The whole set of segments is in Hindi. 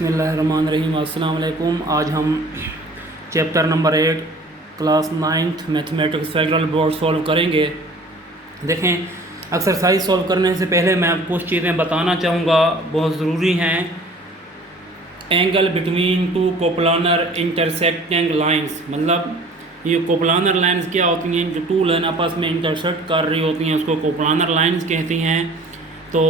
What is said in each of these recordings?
बिस्मिल्लाहिर्रहमानिर्रहीम। अस्सलाम वालेकुम। आज हम chapter number 8 class 9th mathematics federal board solve करेंगे। देखें, एक्सरसाइज सॉल्व करने से पहले मैं आपको कुछ चीज़ें बताना चाहूँगा, बहुत ज़रूरी हैं। Angle between two coplanar intersecting lines, मतलब ये कोप्लानर लाइंस क्या होती हैं? जो टू लाइन आपस में इंटरसेक्ट कर रही होती हैं उसको कोप्लानर लाइंस कहती हैं। तो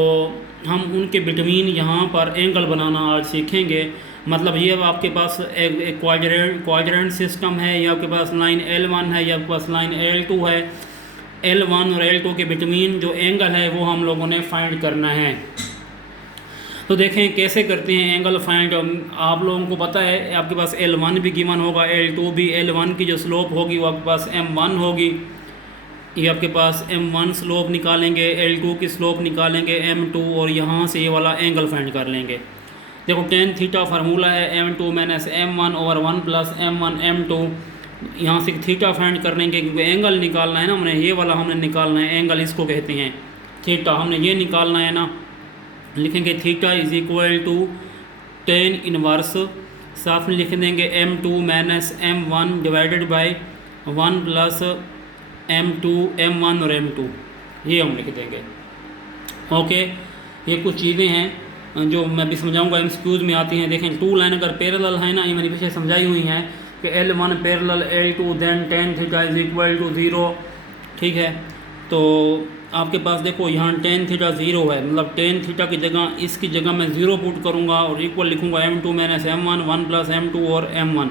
हम उनके बिटवीन यहाँ पर एंगल बनाना आज सीखेंगे। मतलब ये अब आपके पास एक क्वाड्रेंट सिस्टम है, या आपके पास लाइन L1 है, या आपके पास लाइन L2 है। L1 और L2 के बिटवीन जो एंगल है वो हम लोगों ने फाइंड करना है। तो देखें कैसे करते हैं एंगल फाइंड। आप लोगों को पता है आपके पास L1 भी गिवन होगा, L2 भी। L1 की जो स्लोप होगी वो आपके पास M1 होगी, ये आपके पास M1 स्लोप निकालेंगे, L2 की स्लोप निकालेंगे M2, और यहाँ से ये वाला एंगल फाइंड कर लेंगे। देखो tan थीटा फार्मूला है M2 minus M1 over 1 plus M1 M2। यहाँ से थीटा फाइंड कर लेंगे क्योंकि एंगल निकालना है ना, हमने ये वाला हमने निकालना है, एंगल इसको कहते हैं। थीटा हमने ये निकालना है ना, लिखेंगे theta is equal to tan inverse, साथ में लिख देंगे M2 minus M1 divided by 1 plus M2 M1 और M2, ये हम लिख देंगे। ओके, ये कुछ चीज़ें हैं जो मैं भी समझाऊंगा, एमसीक्यूज में आती हैं। देखें, टू लाइन अगर पैरेलल है ना, ये मैंने पीछे समझाई हुई हैं कि L1 parallel L2 then tan theta is equal to 0। ठीक है, तो आपके पास देखो यहाँ tan थीटा 0 है, मतलब tan थीटा की जगह इसकी जगह मैं 0 पुट करूँगा और इक्वल लिखूँगा M2 minus M1 1 plus M2 और M1।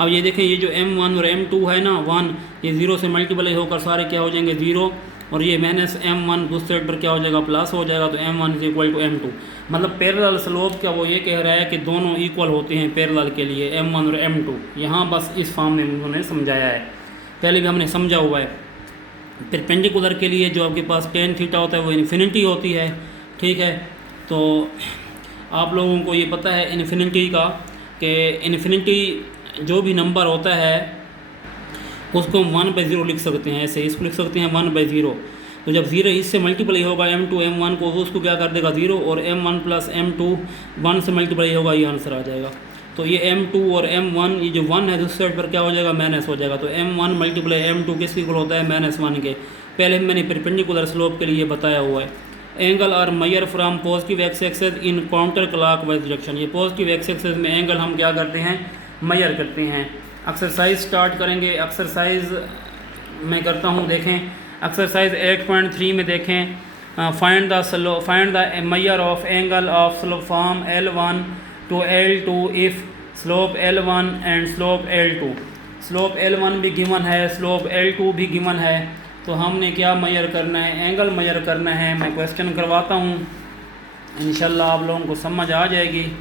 अब ये देखें, ये जो M1 और M2 है ना 1, ये 0 से मल्टीप्लाई होकर सारे क्या हो जाएंगे 0, और ये माइनस M1 दूसरे पर क्या हो जाएगा प्लस हो जाएगा, तो M1 is equal to M2। मतलब पैरेलल स्लोप का वो ये कह रहा है कि दोनों इक्वल होते हैं पैरेलल के लिए, M1 और M2। यहाँ बस इस फॉर्म में उन्होंने समझाया है, पहले भी हमने समझा हुआ है। परपेंडिकुलर के लिए जो आपके पास tan थीटा होता है वो इन्फिनिटी होती है। ठीक है, तो आप लोगों को ये पता है इन्फिनिटी का, कि इन्फिनिटी जो भी नंबर होता है उसको हम 1/0 लिख सकते हैं। ऐसे इसको लिख सकते हैं 1/0। तो जब 0 इससे मल्टीप्लाई होगा M2 M1 को, उसको क्या कर देगा 0, और M1 प्लस M2 1 से मल्टीप्लाई होगा, ये आंसर आ जाएगा। तो ये M2 और M1, ये जो 1 है दूसरे साइड पर क्या हो जाएगा माइनस हो जाएगा। तो M1 मल्टीप्लाई M2 किसके इक्वल होता है -1 के। पहले मैंने परपेंडिकुलर स्लोप के लिए बताया हुआ है। Angle are measured from positive X axis in counter clockwise direction. ये पॉजिटिव एक्स एक्सिस में एंगल हम क्या करते हैं, मेजर करते हैं। एक्सरसाइज स्टार्ट करेंगे। एक्सरसाइज मैं करता हूँ, देखें एक्सरसाइज 8.3 में देखें, find the measure of angle of slope from L1 to L2 if slope L1 and slope L2। Slope L1 भी गिवन है, स्लोप L2 भी गिवन है, तो हमने क्या मेजर करना है, एंगल मेजर करना है। मैं क्वेश्चन करवाता हूँ, इंशाल्लाह आप लोगों को समझ आ जाएगी।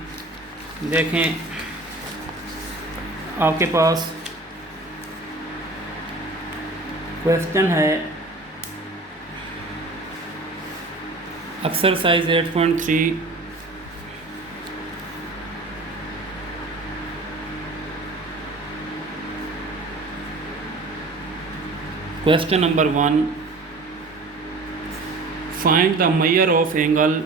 देखें, आपके पास क्वेश्चन है exercise 8.3। Question number 1, find the measure of angle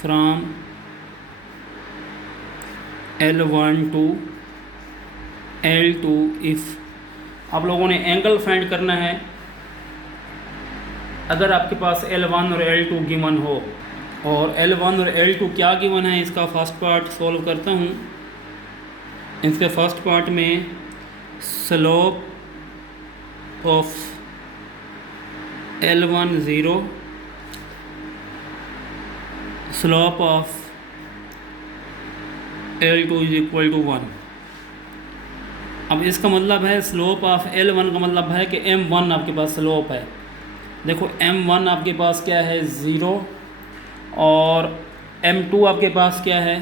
from L1 to L2 if. आप लोगों ने एंगल फाइंड करना है अगर आपके पास L1 और L2 गिवन हो। और L1 और L2 क्या गिवन है, इसका फर्स्ट पार्ट सॉल्व करता हूँ। इसके फर्स्ट पार्ट में slope of L1 0, slope of L2 is equal to 1। अब इसका मतलब है स्लोप ऑफ L1 का मतलब है कि M1 आपके पास स्लोप है। देखो M1 आपके पास क्या है 0, और M2 आपके पास क्या है,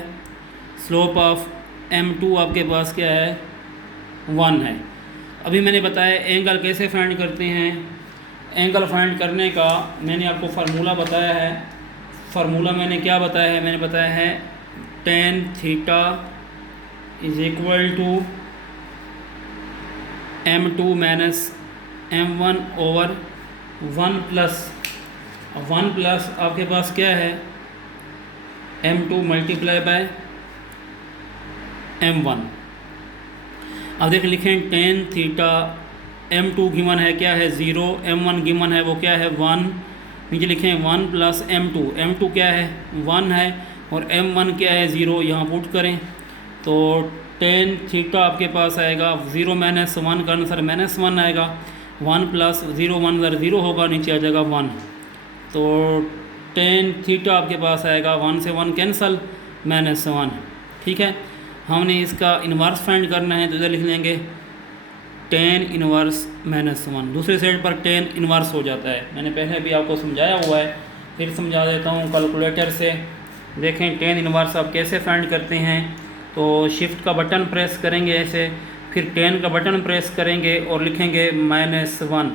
स्लोप ऑफ M2 आपके पास क्या है 1 है। अभी मैंने बताया एंगल कैसे फाइंड करते हैं। एंगल फाइंड करने का मैंने आपको फार्मूला बताया है। फार्मूला मैंने क्या बताया है, मैंने बताया है tan theta is equal to m2 minus m1 over 1 plus आपके पास क्या है m2 मल्टीप्लाई बाय m1। अब देख लिखें टेन थीटा m2 गिवन है क्या है 0, m1 गिवन है वो क्या है 1, नीचे लिखें 1 प्लस m2 क्या है 1 है और m1 क्या है 0, यहाँ पुट करें तो टेन थीटा आपके पास आएगा 0 माइनस 1 का आंसर -1 आएगा, 1 प्लस 0 1 0 होगा, नीचे आ जाएगा 1, तो टेन थीटा आपके पास आएगा 1 से 1 कैंसल -1। ठीक है, हमने इसका इन्वर्स फाइंड करना है तो इधर लिख लेंगे टेन इन्वर्स -1, दूसरे साइड पर टेन इन्वर्स हो जाता है। मैंने पहले भी आपको समझाया हुआ है, फिर समझा देता हूँ कैलकुलेटर से। देखें टेन इन्वर्स आप कैसे फाइंड करते हैं, तो शिफ्ट का बटन प्रेस करेंगे ऐसे, फिर टेन का बटन प्रेस करेंगे और लिखेंगे -1,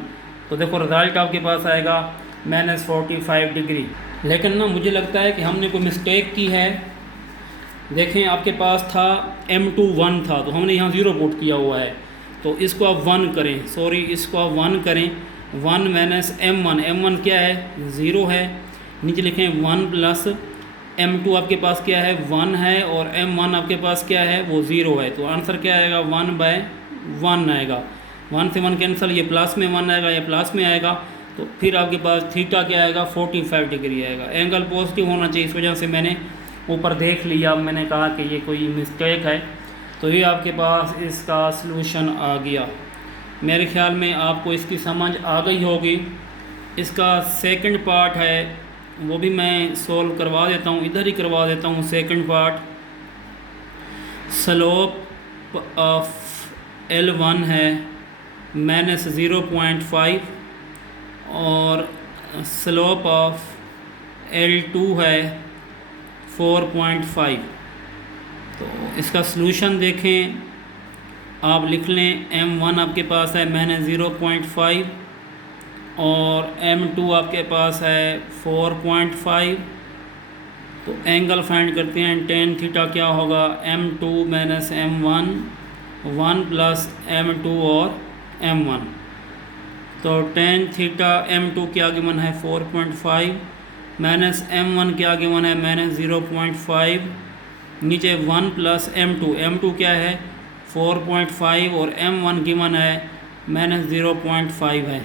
तो देखो रिज़ल्ट आपके पास आएगा -45 डिग्री। लेकिन ना मुझे लगता है कि हमने कोई मिस्टेक की है। देखें आपके पास था m2 1 था तो हमने यहाँ 0 पुट किया हुआ है, तो इसको आप 1 करें, इसको आप 1 करें, 1 माइनस m1 क्या है 0 है, नीचे लिखें 1 प्लस m2 आपके पास क्या है 1 है और m1 आपके पास क्या है वो 0 है, तो आंसर क्या आएगा 1/1 आएगा, 1 से 1 कैंसिल, ये प्लस में 1 आएगा, ये प्लस में आएगा, तो फिर आपके पास थीटा क्या आएगा 45 डिग्री आएगा। एंगल पॉजिटिव होना चाहिए, इस वजह से मैंने ऊपर देख लिया, मैंने कहा कि ये कोई मिस्टेक है, तो ये आपके पास इसका सलूशन आ गया। मेरे ख्याल में आपको इसकी समझ आ गई होगी। इसका सेकंड पार्ट है वो भी मैं सॉल्व करवा देता हूँ, इधर ही करवा देता हूँ। Second part slope of L1 है -0.5 और स्लोप ऑफ L2 है 4.5। तो इसका सलूशन देखें, आप लिख लें m1 आपके पास है -0.5 और m2 आपके पास है 4.5, तो एंगल फाइंड करते हैं। टेन थीटा क्या होगा m2 minus m1, 1 plus m2 और m1, तो टेन थीटा m2 क्या गिवन है 4.5 माइनस m1 क्या गिवन है -0.5, नीचे 1 प्लस m2 क्या है 4.5 और m1 गिवन है -0.5 है।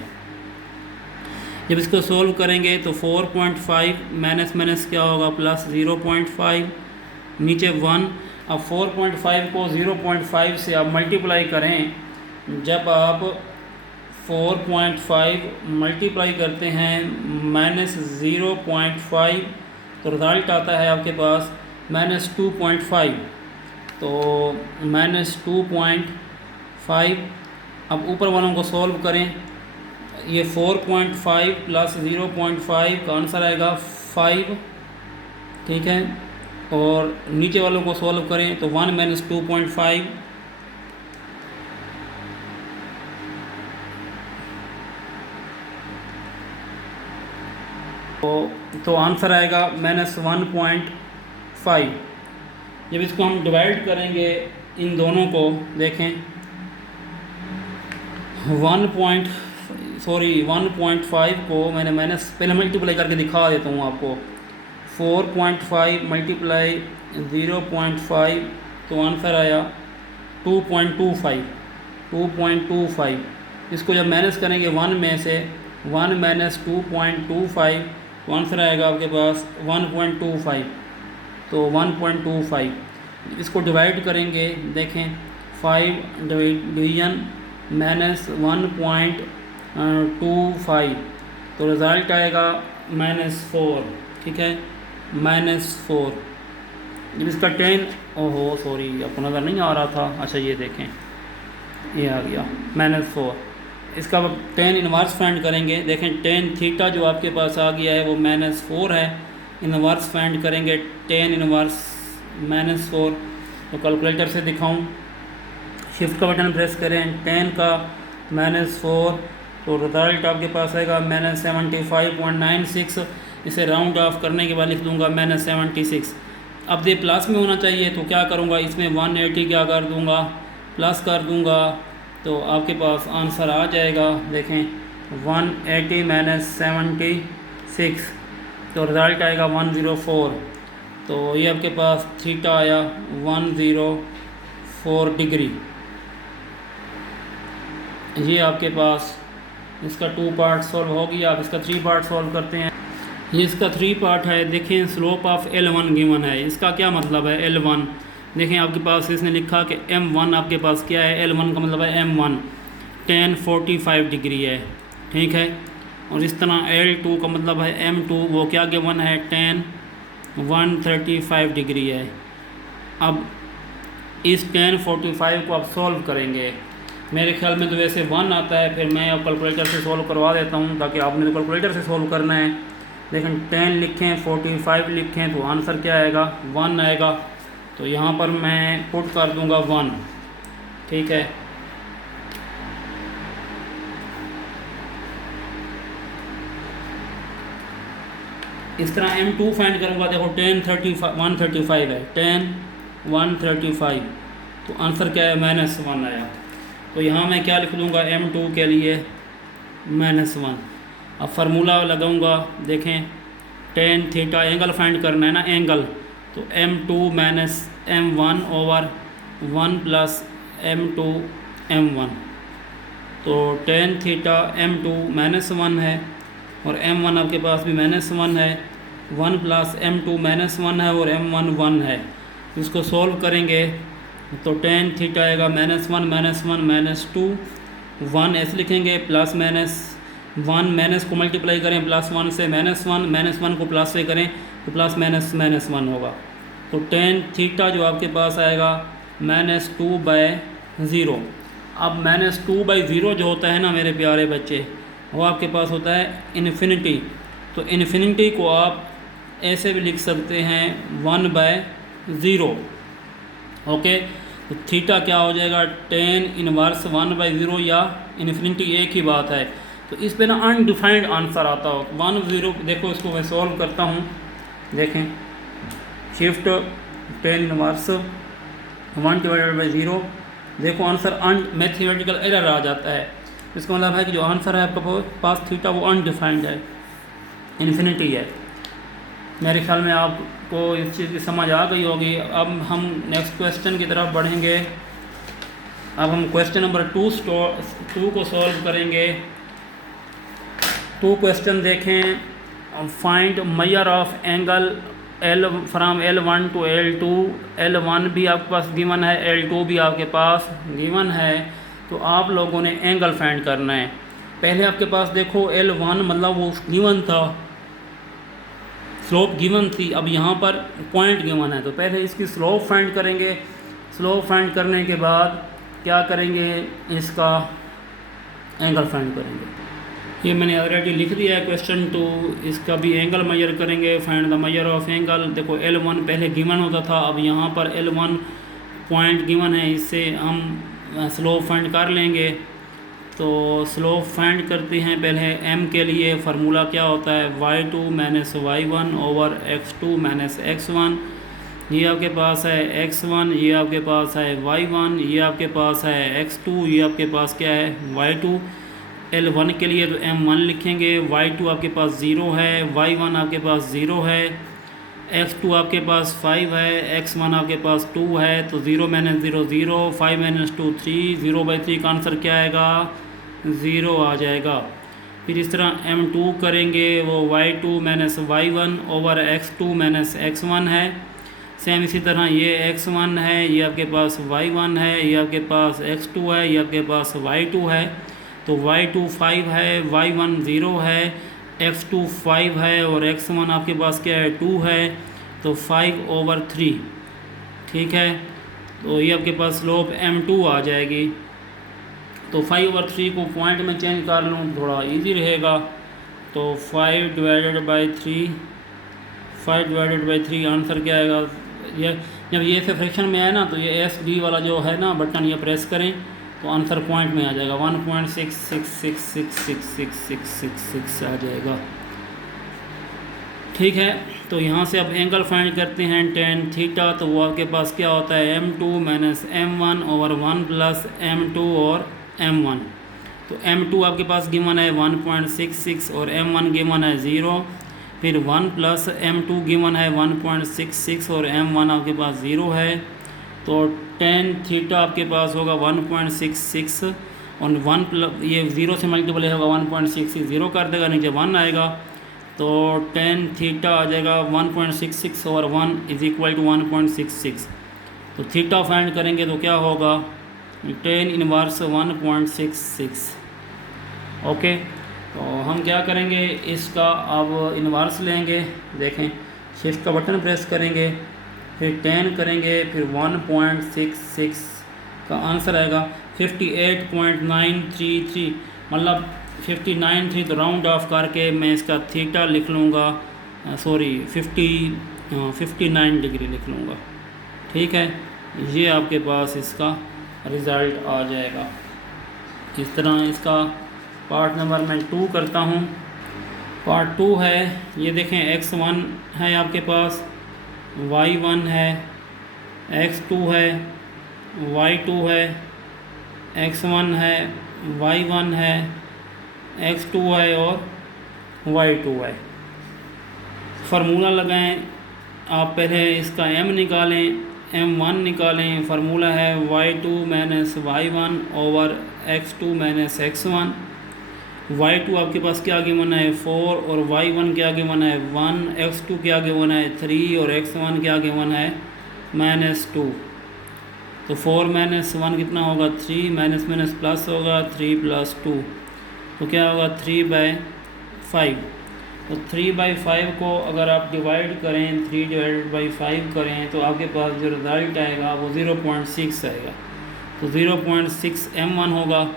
जब इसको सोल्व करेंगे तो 4.5 माइनस क्या होगा +0.5, नीचे 1। अब 4.5 को 0.5 से आप मल्टीप्लाई करें, जब आप 4.5 मल्टीप्लाई करते हैं -0.5 तो रिज़ल्ट आता है आपके पास -2.5, तो -2.5। अब ऊपर वालों को सॉल्व करें, ये 4.5 प्लस 0.5 का आंसर आएगा 5, ठीक है, और नीचे वालों को सॉल्व करें तो 1 माइनस 2.5 तो आंसर आएगा -1.5। जब इसको हम डिवाइड करेंगे इन दोनों को, देखें 1.5 को मैंने पहले मल्टीप्लाई करके दिखा देता हूँ आपको। 4.5 मल्टीप्लाई 0.5 तो आंसर आया 2.25। इसको जब माइनस करेंगे 1 में से 1 माइनस 2.25 तो आंसर आएगा आपके पास 1.25, तो 1.25। इसको डिवाइड करेंगे, देखें 5 डिवीजन -1.25 तो रिज़ल्ट आएगा -4, ठीक है, -4। जब इसका 10 सॉरी आपको नज़र नहीं आ रहा था, अच्छा ये देखें ये आ गया -4। इसका 10 इनवर्स फाइंड करेंगे, देखें 10 थीटा जो आपके पास आ गया है वो -4 है। इनवर्स फाइंड करेंगे 10 इनवर्स -4, तो कैलकुलेटर से दिखाऊं, शिफ्ट का बटन प्रेस करें, 10 का -4 तो रिज़ल्ट आपके पास आएगा -75.96। इसे राउंड ऑफ करने के बाद लिख दूंगा -76। अब ये प्लस में होना चाहिए तो क्या करूँगा, इसमें 180 क्या कर दूँगा प्लस कर दूँगा, तो आपके पास आंसर आ जाएगा। देखें 180 माइनस 76, तो रिज़ल्ट आएगा 104। तो ये आपके पास थीटा आया 104 डिग्री। ये आपके पास इसका 2 पार्ट सॉल्व हो गया। आप इसका 3 पार्ट सॉल्व करते हैं। ये इसका 3 पार्ट है। देखें स्लोप ऑफ L1 गिवन है। इसका क्या मतलब है L1? देखें आपके पास इसने लिखा कि M1 आपके पास क्या है, L1 का मतलब है M1 tan 45 डिग्री है, ठीक है। और इस तरह L2 का मतलब है M2, वो क्या गिवन है, tan 135 डिग्री है। अब इस tan 45 को आप सॉल्व करेंगे। मेरे ख्याल में तो वैसे 1 आता है, फिर मैं अब कैलकुलेटर से सॉल्व करवा देता हूँ ताकि आपने तो कैलकुलेटर से सॉल्व करना है। लेकिन 10 लिखें 45 लिखें तो आंसर क्या आएगा, 1 आएगा। तो यहाँ पर मैं पुट कर दूँगा 1, ठीक है। इस तरह M2 फाइंड करूँगा। देखो 135 है, tan 135, तो आंसर क्या है, -1 आया। तो यहाँ मैं क्या लिख लूँगा M2 के लिए -1। अब फार्मूला लगाऊँगा। देखें tan थीटा एंगल फाइंड करना है ना, एंगल, तो M2 minus M1 over 1 plus M2 M1। तो tan थीटा M2 -1 है और M1 आपके पास भी -1 है, 1 प्लस M2 -1 है और M1 1 है। इसको सॉल्व करेंगे तो tan थीटा आएगा -1 -2, 1 ऐसे लिखेंगे, प्लस -1 माइनस को मल्टीप्लाई करें +1 से -1 को प्लस से करें तो प्लस -1 होगा। तो tan थीटा जो आपके पास आएगा -2/0। अब -2/0 जो होता है ना मेरे प्यारे बच्चे, वो आपके पास होता है इन्फिनिटी। तो इन्फिनिटी को आप ऐसे भी लिख सकते हैं 1/0, ओके। तो थीटा क्या हो जाएगा, tan इनवर्स 1/0 या इन्फिनिटी, एक ही बात है। तो इस पे ना अनडिफाइंड आंसर आता हो 1/0। देखो इसको मैं सॉल्व करता हूँ। देखें शिफ्ट tan इनवर्स 1/0, देखो आंसर मैथमेटिकल एरर आ जाता है। इसका मतलब है कि जो आंसर है आपका पास थीटा वो अनडिफाइंड है, इन्फिनिटी है। मेरे ख्याल में आपको इस चीज़ की समझ आ गई होगी। अब हम नेक्स्ट क्वेश्चन की तरफ बढ़ेंगे। अब हम क्वेश्चन नंबर 2 को सॉल्व करेंगे। 2 क्वेश्चन देखें। Find measure of angle L from L1 to L2। L1 भी आपके पास गिवन है, L2 भी आपके पास गिवन है। तो आप लोगों ने एंगल फाइंड करना है। पहले आपके पास देखो L1 मतलब वो गिवन था, स्लोप गिवन थी। अब यहाँ पर पॉइंट गिवन है, तो पहले इसकी स्लोप फाइंड करेंगे। स्लोप फाइंड करने के बाद क्या करेंगे, इसका एंगल फाइंड करेंगे। ये मैंने ऑलरेडी लिख दिया है क्वेश्चन 2। इसका भी एंगल मेजर करेंगे। Find the measure of angle. देखो L1 पहले गिवन होता था, अब यहाँ पर L1 पॉइंट गिवन है, इससे हम स्लोप फाइंड कर लेंगे। तो स्लोप फाइंड करते हैं। पहले m के लिए फार्मूला क्या होता है, y2 minus y1 over x2 minus x1। ये आपके पास है x1, ये आपके पास है y1, ये आपके पास है x2, ये आपके पास क्या है y2। L1 के लिए तो m1 लिखेंगे, y2 आपके पास 0 है, y1 आपके पास 0 है, x2 आपके पास 5 है, x1 आपके पास 2 है। तो 0 माइनस 0 0, 5 माइनस 2 3, 0/3 का आंसर क्या आएगा, 0 आ जाएगा। फिर इस तरह M2 करेंगे, वो y2 minus y1 over x2 minus x1 है। सेम इसी तरह ये x1 है, ये आपके पास y1 है, ये आपके पास x2 है, ये आपके पास y2 है। तो y2 5 है, y1 0 है, x2 5 है और x1 आपके पास क्या है 2 है। तो 5/3, ठीक है। तो ये आपके पास स्लोप M2 आ जाएगी। तो 5/3 को पॉइंट में चेंज कर लूँ, थोड़ा इजी रहेगा। तो 5/3 आंसर क्या आएगा। ये जब ये से फ्रैक्शन में आए ना, तो ये SD वाला जो है ना बटन, ये प्रेस करें तो आंसर पॉइंट में आ जाएगा, 1.66666666 आ जाएगा, ठीक है। तो यहाँ से अब एंगल फाइंड करते हैं tan थीटा। तो वो आपके पास क्या होता है, M2 minus M1 over 1 plus M2 और m1। तो m2 आपके पास गिवन है 1.66 और m1 गिवन है 0, फिर 1 प्लस m2 गिवन है 1.66 और m1 आपके पास 0 है। तो tan थीटा आपके पास होगा 1.66 और 1 प्लस ये 0 से मल्टीप्लाई होगा 1.66, 0 कर देगा, नीचे 1 आएगा, तो tan थीटा आ जाएगा 1.66 और 1 इज इक्वल टू 1.66। तो थीटा फाइंड करेंगे तो क्या होगा, tan इनवर्स 1.66। ओके, तो हम क्या करेंगे, इसका अब इनवर्स लेंगे। देखें, शिफ्ट का बटन प्रेस करेंगे, फिर 10 करेंगे, फिर 1.66 का आंसर आएगा 58.933, मतलब 59 तो राउंड ऑफ करके मैं इसका थीटा लिख लूँगा, सॉरी 59 डिग्री लिख लूँगा। ठीक है, ये आपके पास इसका रिज़ल्ट आ जाएगा। इस तरह इसका पार्ट नंबर मैं 2 करता हूँ। पार्ट 2 है, ये देखें, x1 है आपके पास, y1 है, x2 है, y2 है, x1 है, y1 है, x2 है और y2 है। फार्मूला लगाएं आप, पहले इसका m निकालें, m1 निकालें, फार्मूला है y2 minus y1 over x2 minus x1। y2 आपके पास क्या गिवन है 4 और y1 क्या गिवन है 1, x2 क्या गिवन है 3 और x1 क्या गिवन है -2। तो 4 माइनस 1 कितना होगा 3, माइनस माइनस प्लस होगा 3 + 2, तो क्या होगा 3/5। तो 3/5 को अगर आप डिवाइड करें, 3/5 करें, तो आपके पास जो रिज़ल्ट आएगा वो 0.6 आएगा। तो 0.6 m1 होगा।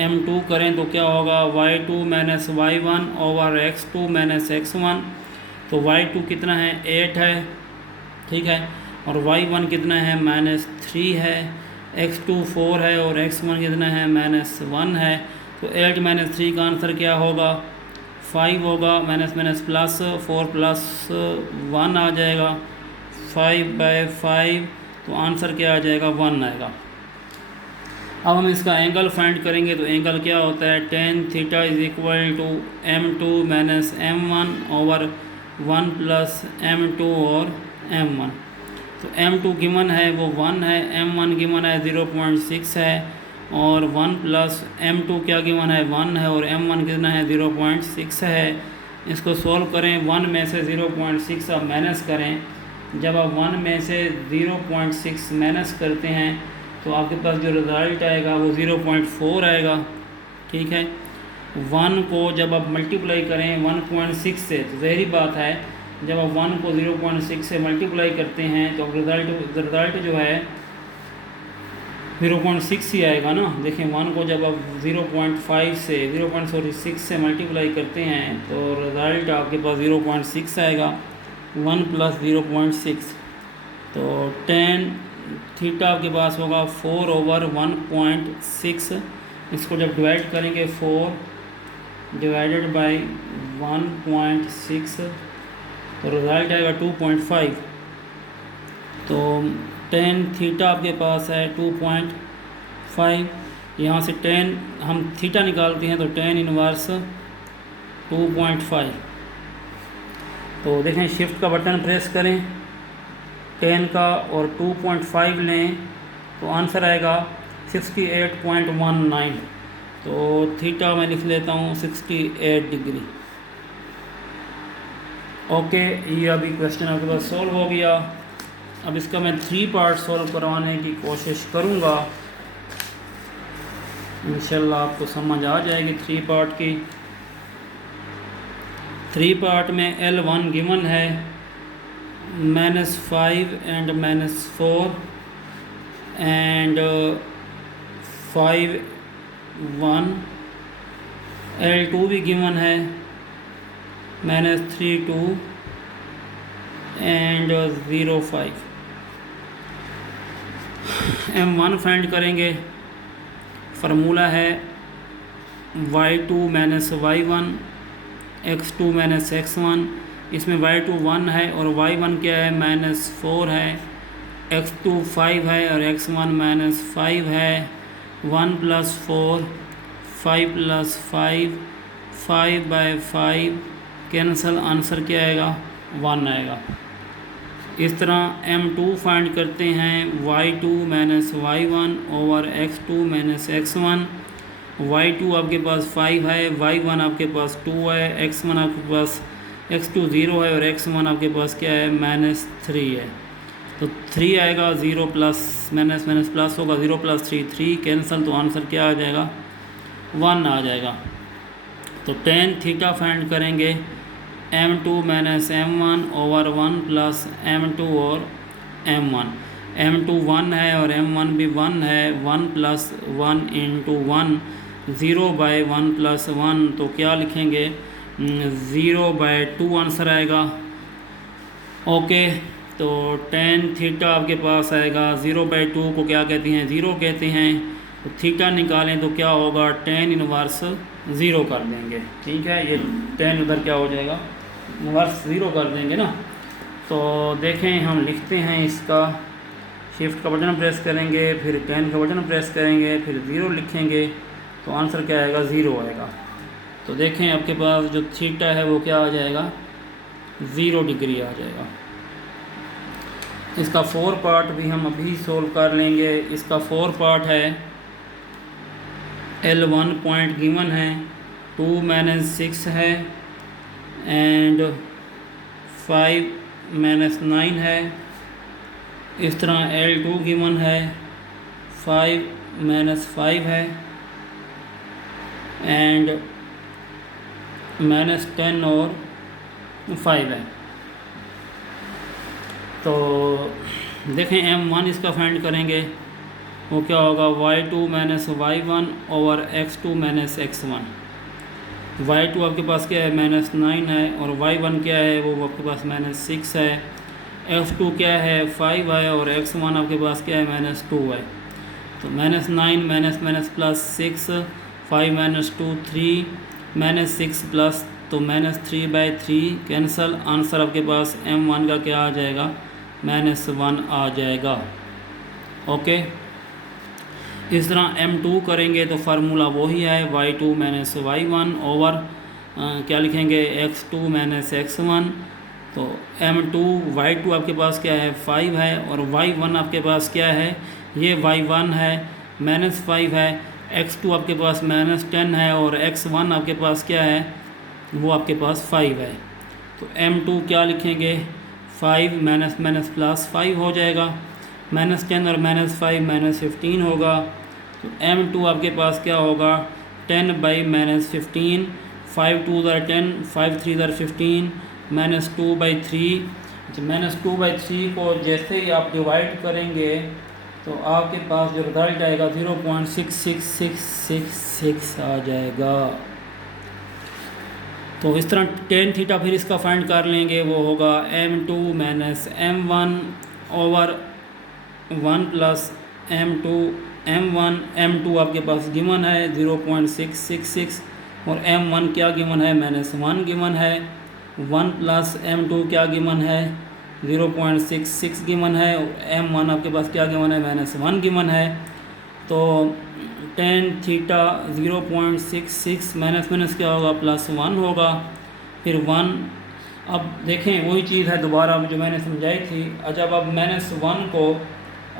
m2 करें तो क्या होगा y2 minus y1 over x2 minus x1। तो y2 कितना है 8 है, ठीक है, और y1 कितना है -3 है, x2 4 है और x1 कितना है -1 है। तो 8 - 3 का आंसर क्या होगा 5 होगा, माइनस माइनस प्लस 4 + 1 आ जाएगा 5/5, तो आंसर क्या आ जाएगा 1 आएगा। अब हम इसका एंगल फाइंड करेंगे, तो एंगल क्या होता है tan theta is equal to m2 minus m1 over 1 + m2 और m1। तो m2 गिवन है वो 1 है, m1 गिवन है 0.6 है और 1 + m2 क्या गिवन है 1 है और m1 कितना है 0.6 है। इसको सॉल्व करें, 1 में से 0.6 आप माइनस करें। जब आप 1 में से 0.6 माइनस करते हैं तो आपके पास जो रिज़ल्ट आएगा वो 0.4 आएगा। ठीक है, 1 को जब आप मल्टीप्लाई करें 1.6 से, तो ज़ाहिर बात है जब आप 1 को 0.6 से मल्टीप्लाई करते हैं तो रिज़ल्ट जो है 0.6 ही आएगा ना। देखिए 1 को जब आप 0.5 से 0.6 से मल्टीप्लाई करते हैं तो रिज़ल्ट आपके पास 0.6 आएगा, 1 + 0.6। तो tan थीटा आपके पास होगा 4 ओवर 1.6। इसको जब डिवाइड करेंगे 4 डिवाइडेड बाय 1.6 तो रिज़ल्ट आएगा 2.5। तो tan थीटा आपके पास है 2.5। यहाँ से tan हम थीटा निकालते हैं तो tan इनवर्स 2.5। तो देखें, शिफ्ट का बटन प्रेस करें, 10 का और 2.5 लें तो आंसर आएगा 68.19। तो थीटा मैं लिख लेता हूँ 68 डिग्री। ओके, ये अभी क्वेश्चन आपके पास सॉल्व हो गया। अब इसका मैं 3 पार्ट सॉल्व करवाने की कोशिश करूँगा, इंशाल्लाह आपको समझ आ जाएगी 3 पार्ट की। 3 पार्ट में L1 गिवन है -5 and -4 and 5 1। L2 भी गिवन है -3 2 and 0 5। M1 फाइंड करेंगे, फार्मूला है y2 minus y1 x2 minus x1। इसमें y2 1 है और y1 क्या है -4 है, x2 5 है और x1 -5 है। 1+4, 5+5, 5/5 कैंसल, आंसर क्या आएगा 1 आएगा। इस तरह m2 फाइंड करते हैं, y2 - y1 over x2 - x1। y2 आपके पास 5 है, y1 आपके पास 2 है, x1 आपके पास x2 0 है और x1 आपके पास क्या है -3 है। तो 3 आएगा, 0 प्लस माइनस माइनस प्लस होगा, 0 + 3 3 कैंसल, तो आंसर क्या आ जाएगा 1 आ जाएगा। तो tan थीटा फाइंड करेंगे, m2 - m1 ओवर 1 + m2 और m1। m2 1 है और m1 भी 1 है, 1 + 1 × 1, 0/1 + 1, तो क्या लिखेंगे 0/2 आंसर आएगा। ओके, तो tan थीटा आपके पास आएगा 0/2 को क्या कहते हैं 0 कहते हैं। तो थीटा निकालें तो क्या होगा tan इनवर्स 0 कर देंगे। ठीक है, ये tan उधर क्या हो जाएगा इनवर्स 0 कर देंगे ना। तो देखें हम लिखते हैं इसका, शिफ्ट का बटन प्रेस करेंगे, फिर tan का बटन प्रेस करेंगे, फिर 0 लिखेंगे, तो आंसर क्या आएगा 0 आएगा। तो देखें आपके पास जो थीटा है वो क्या आ जाएगा 0 डिग्री आ जाएगा। इसका 4 पार्ट भी हम अभी सोल्व कर लेंगे। इसका 4 पार्ट है, L1 पॉइंट गिवन है, 2 - 6 है एंड 5 - 9 है। इस तरह L2 गिवन है, 5 - 5 है एंड -10 और 5 है। तो देखें m1 इसका फाइंड करेंगे, वो क्या होगा y2 - y1 over x2 - x1। y2 आपके पास क्या है -9 है और y1 क्या है वो आपके पास -6 है, x2 क्या है 5 है और x1 आपके पास क्या है -2 है। तो -9 +6, 5 - 2 3, -6 प्लस तो -3/3 कैंसल, आंसर आपके पास m1 का क्या आ जाएगा -1 आ जाएगा। ओके, इस तरह m2 करेंगे तो फार्मूला वही है, y2 - y1 ओवर क्या लिखेंगे x2 - x1। तो m2 y2 आपके पास क्या है 5 है और y1 आपके पास क्या है ये y1 है -5 है, x2 आपके पास -10 है और x1 आपके पास क्या है वो आपके पास 5 है। तो m2 क्या लिखेंगे 5 +5 हो जाएगा, -10 और -5 -15 होगा। तो m2 आपके पास क्या होगा 10/-15, 5 2 10, 5 3 15, -2/3। -2/3 को जैसे ही आप डिवाइड करेंगे तो आपके पास जो रिजल्ट आएगा 0.66666 आ जाएगा। तो इस तरह tan थीटा फिर इसका फाइंड कर लेंगे, वो होगा m2 - m1 over 1 + m2 m1। m2 आपके पास गिवन है 0.666 और m1 क्या गिवन है -1 गिवन है, 1 + m2 क्या गिवन है 0.66 गिवन है और m1 आपके पास क्या गिवन है -1 गिवन है। तो tan थीटा 0.66 माइनस क्या होगा +1 होगा, फिर 1। अब देखें वही चीज़ है दोबारा जो मैंने समझाई थी। जब अब -1 को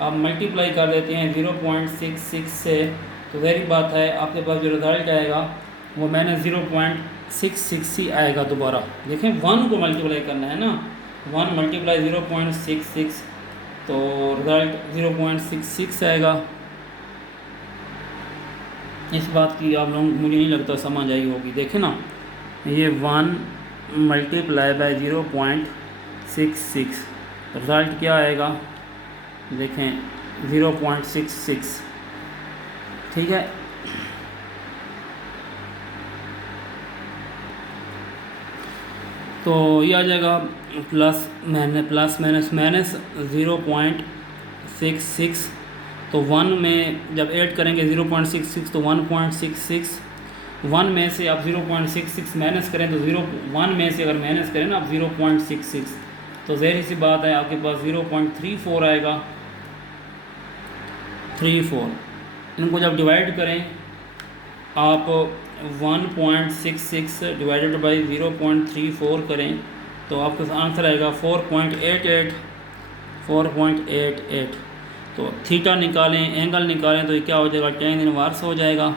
आप मल्टीप्लाई कर देते हैं 0.66 से तो वही बात है आपके पास जो रिज़ल्ट आएगा वो -0.66 ही आएगा। दोबारा देखें 1 को मल्टीप्लाई करना है ना, 1 × 0.66 तो रिज़ल्ट 0.66 आएगा। इस बात की आप लोग मुझे नहीं लगता समझ आई होगी। देखें ना, ये 1 × 0.66 रिज़ल्ट क्या आएगा देखें 0.66। ठीक है, तो ये आ जाएगा प्लस माइनस 0.66। तो 1 में जब ऐड करेंगे 0.66 तो 1.66, 1 में से आप 0.66 माइनस करें तो 1 में से अगर माइनस करें ना आप 0.66 तो ज़ाहिर सी बात है आपके पास 0.34 आएगा, 34। इनको जब डिवाइड करें आप 1.66 डिवाइडेड बाई 0.34 करें तो आपके आंसर आएगा 4.88। तो थीटा निकालें, एंगल निकालें तो ये क्या हो जाएगा, tan इनवर्स हो जाएगा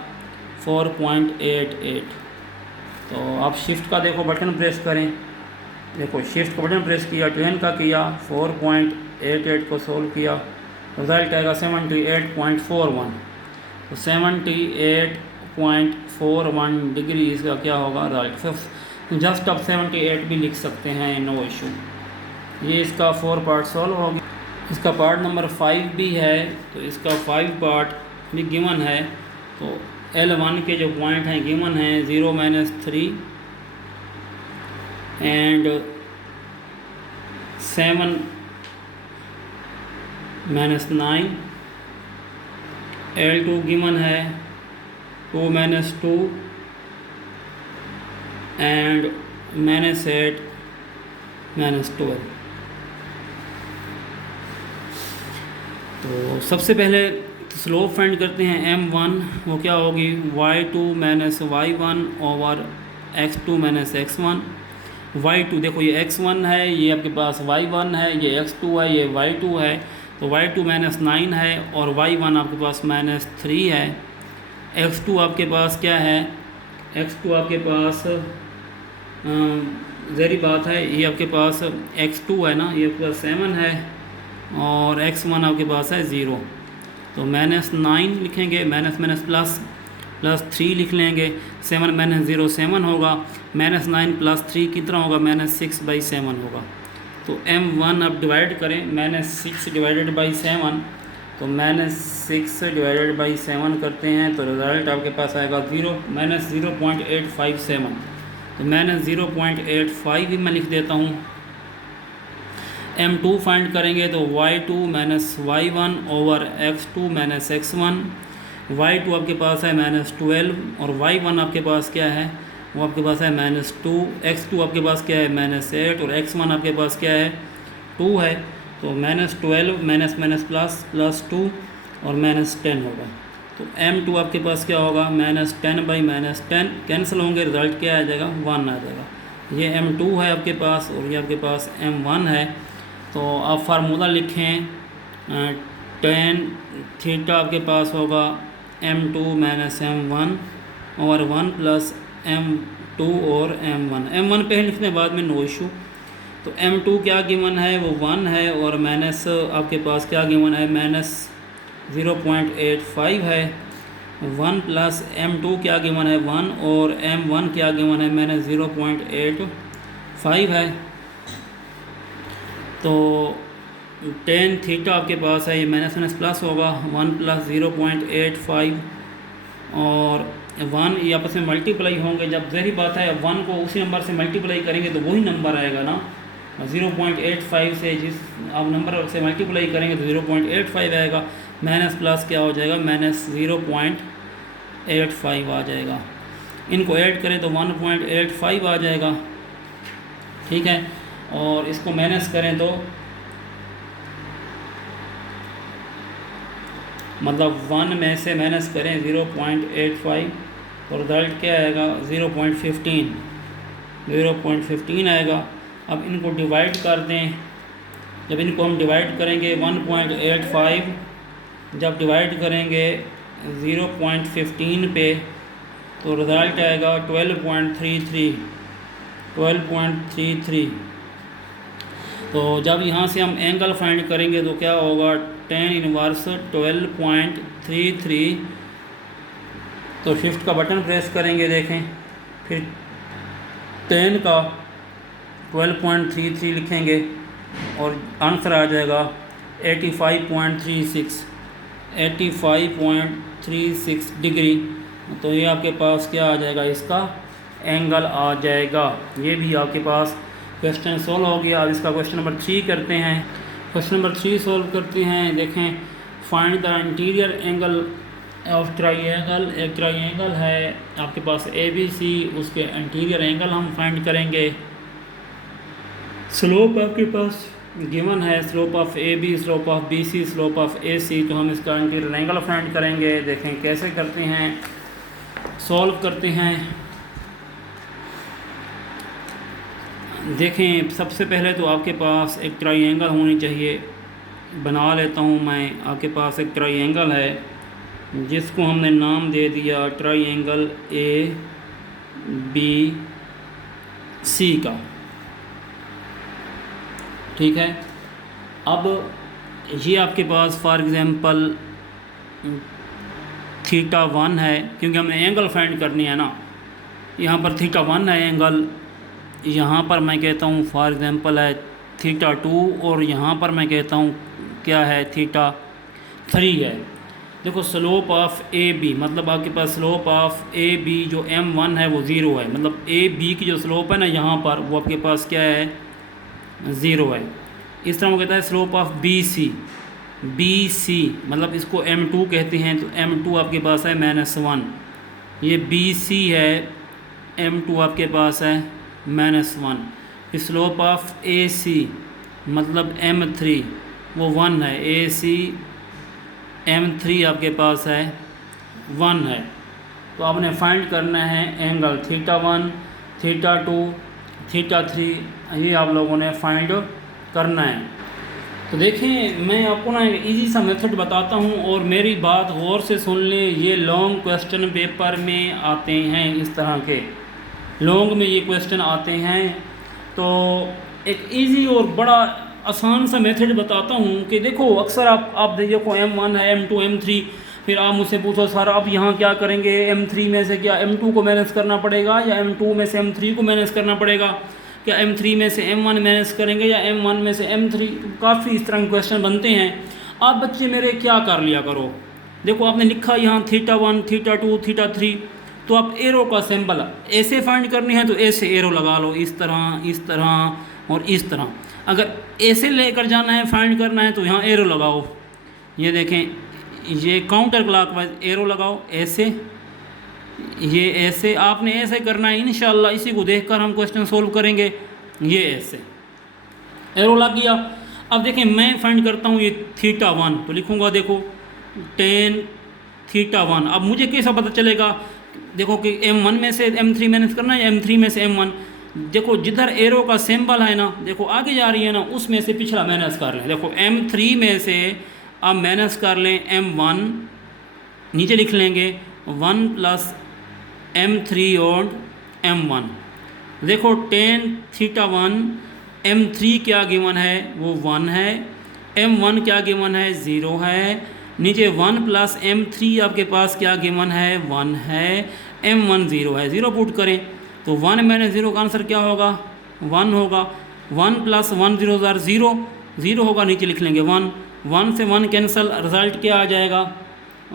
4.88। तो आप शिफ्ट का देखो बटन प्रेस करें, देखो शिफ्ट का बटन प्रेस किया, tan का किया, 4.88 को सोल्व किया, रिजल्ट आएगा 78.41। तो 78.41 डिग्री इसका क्या होगा रिजल्ट। जस्ट आप 78 भी लिख सकते हैं, नो इशू। ये इसका 4 पार्ट सॉल्व हो गया। इसका पार्ट नंबर 5 भी है, तो इसका 5 पार्ट भी गिवन है। तो L1 के जो पॉइंट हैं गिवन हैं 0 - 3 एंड 7 - 9। L2 गिवन है 2 - 2 एंड -8 - 12। तो सबसे पहले स्लोप फाइंड करते हैं m1, वो क्या होगी y2 - y1 over x2 - x1। y2 देखो ये x1 है, ये आपके पास y1 है, ये x2 है, ये y2 है। तो y2 -9 है और y1 आपके पास -3 है। x2 आपके पास क्या है, x2 आपके पास ज़हरी बात है, ये आपके पास x2 है ना, ये आपके पास 7 है और x1 आपके पास है 0। तो -9 लिखेंगे, माइनस प्लस 3 लिख लेंगे। 7 - 0 7 होगा, -9 + 3 कितना होगा, -6/7 होगा। तो m1 अब डिवाइड करें, -6 डिवाइडेड बाई 7, तो -6 डिवाइडेड बाई 7 करते हैं तो रिज़ल्ट आपके पास आएगा 0.857। तो -0.85 भी मैं लिख देता हूँ। m2 फाइंड करेंगे तो y2 - y1 over x2 - x1। y2 आपके पास है -12 और y1 आपके पास क्या है, वो आपके पास है -2। x2 आपके पास क्या है, -8 और x1 आपके पास क्या है, 2 है। तो -12 +++2 और -10 होगा। तो m2 आपके पास क्या होगा, -10/-10 कैंसिल होंगे, रिज़ल्ट क्या आ जाएगा, 1 आ जाएगा। ये m2 है आपके पास और ये आपके पास m1 है। तो आप फार्मूला लिखें, tan थीटा आपके पास होगा m2 - m1 और 1 + m2 और m1 पहले लिखने बाद में नो इशू। तो m2 क्या गिवन है, वो 1 है और माइनस आपके पास क्या गिवन है, -0.85 है। 1 + m2 क्या गिवन है, 1 और m1 क्या गिवन है, -0.85 है। तो tan थीटा आपके पास है, ये माइनस प्लस होगा, 1 + 0.85 और 1 ये आपस में मल्टीप्लाई होंगे। जब ज़हरी बात है 1 को उसी नंबर से मल्टीप्लाई करेंगे तो वही नंबर आएगा ना, 0.85 से जिस आप नंबर से मल्टीप्लाई करेंगे तो 0.85 आएगा। माइनस प्लस क्या हो जाएगा, -0.85 आ जाएगा। इनको ऐड करें तो 1.85 आ जाएगा, ठीक है। और इसको माइनस करें तो मतलब 1 में से माइनस करें 0.85 तो रिज़ल्ट क्या आएगा, 0.15 आएगा। अब इनको डिवाइड कर दें, जब इनको हम डिवाइड करेंगे 1.85 जब डिवाइड करेंगे 0.15 पे तो रिज़ल्ट आएगा 12.33। तो जब यहाँ से हम एंगल फाइंड करेंगे तो क्या होगा, tan इनवर्स 12.33। तो शिफ्ट का बटन प्रेस करेंगे, देखें, फिर tan का 12.33 लिखेंगे और आंसर आ जाएगा 85.36 डिग्री। तो ये आपके पास क्या आ जाएगा, इसका एंगल आ जाएगा। ये भी आपके पास क्वेश्चन सोल्व हो गया। अब इसका क्वेश्चन नंबर 3 करते हैं। क्वेश्चन नंबर 3 सोल्व करते हैं। देखें, find the interior angle of triangle. एक ट्राइंगल है आपके पास ABC, उसके इंटीरियर एंगल हम फाइंड करेंगे। स्लोप आपके पास गिवन है slope of A B, slope of B C, slope of A C, तो हम इसका इंटीरियर एंगल फाइंड करेंगे। देखें कैसे करते हैं, सॉल्व करते हैं। देखें सबसे पहले तो आपके पास एक ट्राइंगल होनी चाहिए। बना लेता हूँ मैं। आपके पास एक ट्राइंगल है जिसको हमने नाम दे दिया ट्राइंगल ए बी सी का, ठीक है। अब ये आपके पास फॉर एग्ज़ाम्पल थीटा 1 है, क्योंकि हमने एंगल फाइंड करनी है ना। यहाँ पर थीटा 1 है एंगल, यहाँ पर मैं कहता हूँ फॉर एग्ज़ाम्पल है थीटा 2, और यहाँ पर मैं कहता हूँ क्या है थीटा 3 है। देखो स्लोप ऑफ ए बी, मतलब आपके पास स्लोप ऑफ ए बी जो m1 है वो 0 है, मतलब ए बी की जो स्लोप है ना यहाँ पर वो आपके पास क्या है 0 है। इस तरह वो कहता है स्लोप ऑफ बी सी मतलब इसको m2 कहते हैं, तो m2 आपके पास है -1। ये बी सी है, m2 आपके पास है -1। स्लोप ऑफ ए सी मतलब m3 वो 1 है, ए सी m3 आपके पास है 1 है। तो आपने फाइंड करना है एंगल थीटा 1, थीटा 2, थीटा 3, ये आप लोगों ने फाइंड करना है। तो देखें मैं आपको ना एक ईजी सा मेथड बताता हूँ और मेरी बात गौर से सुन लें। ये लॉन्ग क्वेश्चन पेपर में आते हैं, इस तरह के लॉन्ग में ये क्वेश्चन आते हैं। तो एक ईजी और बड़ा आसान सा मेथड बताता हूँ कि देखो अक्सर आप देखो m1 है, m2, m3, फिर आप मुझसे पूछो सर अब यहाँ क्या करेंगे, m3 में से क्या m2 को मैनेज करना पड़ेगा या m2 में से m3 को मैनेज करना पड़ेगा, क्या m3 में से m1 मैनेज करेंगे या m1 में से m3। काफ़ी इस तरह के क्वेश्चन बनते हैं। आप बच्चे मेरे क्या कर लिया करो, देखो आपने लिखा यहाँ थीटा 1, थीटा 2, थीटा 3, तो आप एरो का सिंबल ऐसे फाइंड करनी है तो ऐसे एरो लगा लो, इस तरह और इस तरह। अगर ऐसे लेकर जाना है फाइंड करना है तो यहाँ एरो लगाओ। ये देखें ये काउंटर क्लॉकवाइज एरो लगाओ, ऐसे ये ऐसे आपने ऐसे करना है। इंशाल्लाह इसी को देखकर हम क्वेश्चन सोल्व करेंगे। ये ऐसे एरो लग गया। अब देखें मैं फाइंड करता हूँ ये थीटा 1, तो लिखूँगा देखो tan थीटा 1। अब मुझे कैसा पता चलेगा, देखो कि m1 में से m3 मैनेज करना है या m3 में से m1। देखो जिधर एरो का सिंबल है ना, देखो आगे जा रही है ना, उसमें से पिछला माइनस कर लें। देखो m3 में से आप माइनस कर लें m1, नीचे लिख लेंगे 1 प्लस m3 और m1। देखो tan थीटा 1 m3 क्या गिवन है वो 1 है, m1 क्या गिवन है 0 है, नीचे 1 प्लस m3 आपके पास क्या गिवन है 1 है, m1 0 है। 0 पुट करें तो 1 माइनस 0 का आंसर क्या होगा 1 होगा। 1 प्लस 1 0 0 0 होगा, नीचे लिख लेंगे 1। 1 से 1 कैंसिल, रिजल्ट क्या आ जाएगा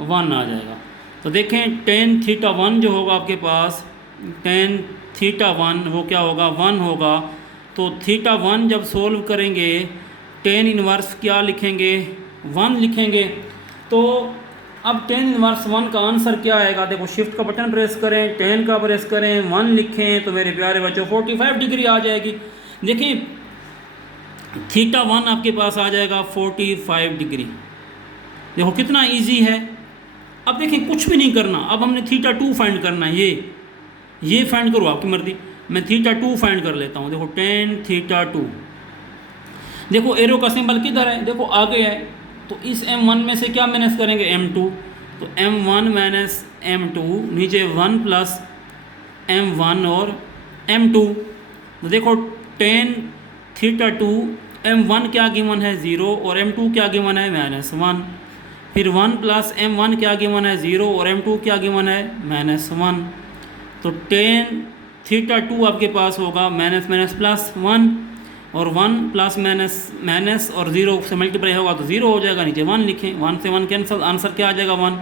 1 आ जाएगा। तो देखें tan थीटा 1 जो होगा आपके पास tan थीटा 1 वो क्या होगा 1 होगा। तो थीटा 1 जब सोल्व करेंगे tan इनवर्स क्या लिखेंगे 1 लिखेंगे। तो अब tan इनवर्स 1 का आंसर क्या आएगा, देखो शिफ्ट का बटन प्रेस करें, tan का प्रेस करें, 1 लिखें तो मेरे प्यारे बच्चों 45 डिग्री आ जाएगी। देखें थीटा 1 आपके पास आ जाएगा 45 डिग्री। देखो कितना इजी है। अब देखें कुछ भी नहीं करना, अब हमने थीटा 2 फाइंड करना है। ये फाइंड करो आपकी मर्जी, मैं थीटा 2 फाइंड कर लेता हूँ। देखो tan थीटा 2, देखो एरो का सिंबल किधर है, देखो आगे है, तो इस m1 में से क्या माइनस करेंगे m2, तो m1 माइनस m2, नीचे 1 प्लस m1 और m2। तो देखो tan थीटा 2 m1 क्या गिवन है 0 और m2 क्या गिवन है -1, फिर 1 प्लस m1 क्या गिवन है 0 और m2 क्या गिवन है -1। तो tan थीटा 2 आपके पास होगा माइनस माइनस प्लस 1 और 1 प्लस माइनस और 0 से मल्टीप्लाई होगा तो 0 हो जाएगा, नीचे 1 लिखें, 1 से 1 कैंसिल, आंसर क्या आ जाएगा 1।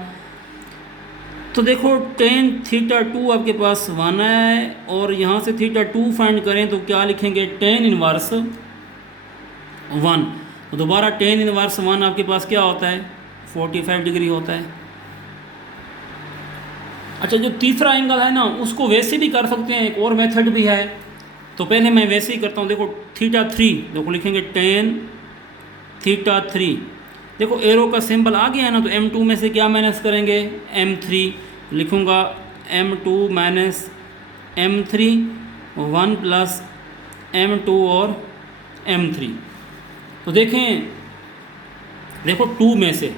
तो देखो tan थीटा 2 आपके पास 1 है और यहाँ से थीटा 2 फाइंड करें तो क्या लिखेंगे tan इनवर्स 1। तो दोबारा tan इनवर्स 1 आपके पास क्या होता है 45 डिग्री होता है। अच्छा जो तीसरा एंगल है ना उसको वैसे भी कर सकते हैं, एक और मेथड भी है। तो पहले मैं वैसे ही करता हूँ। देखो थीटा 3, देखो लिखेंगे tan थीटा 3। देखो एरो का सिंबल आ गया है ना, तो m2 में से क्या माइनस करेंगे, m3। लिखूँगा m2 minus m3, 1 plus m2 और m3। तो देखें, देखो 2 में से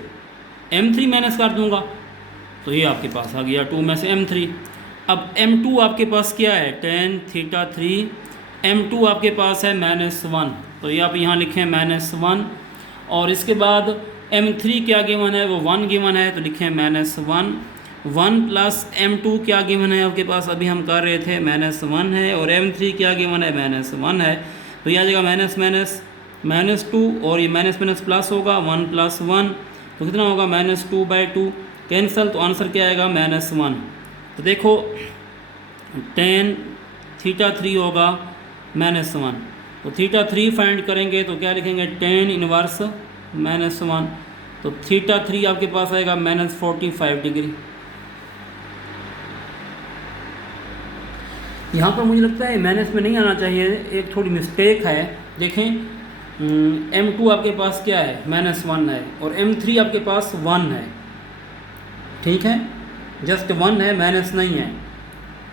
m3 माइनस कर दूंगा तो ये आपके पास आ गया 2 में से m3। अब m2 आपके पास क्या है, tan थीटा 3, m2 आपके पास है -1, तो ये आप यहाँ लिखें -1। और इसके बाद m3 क्या गिवन है, वो 1 गिवन है, तो लिखें -1। 1 प्लस m2 क्या गिवन है आपके पास, अभी हम कर रहे थे -1 है, और m3 क्या गिवन है, -1 है, तो ये आ जाएगा -2, और ये माइनस माइनस प्लस होगा, 1 + 1 तो कितना होगा, -2/2 कैंसिल, तो आंसर क्या आएगा, -1। तो देखो tan थीटा 3 होगा -1, तो थीटा 3 फाइंड करेंगे तो क्या लिखेंगे, tan इनवर्स -1, तो थीटा 3 आपके पास आएगा -45 डिग्री। यहाँ पर मुझे लगता है माइनस में नहीं आना चाहिए, एक थोड़ी मिस्टेक है। देखें m2 आपके पास क्या है, -1 है, और m3 आपके पास 1 है, ठीक है, जस्ट 1 है, माइनस नहीं है।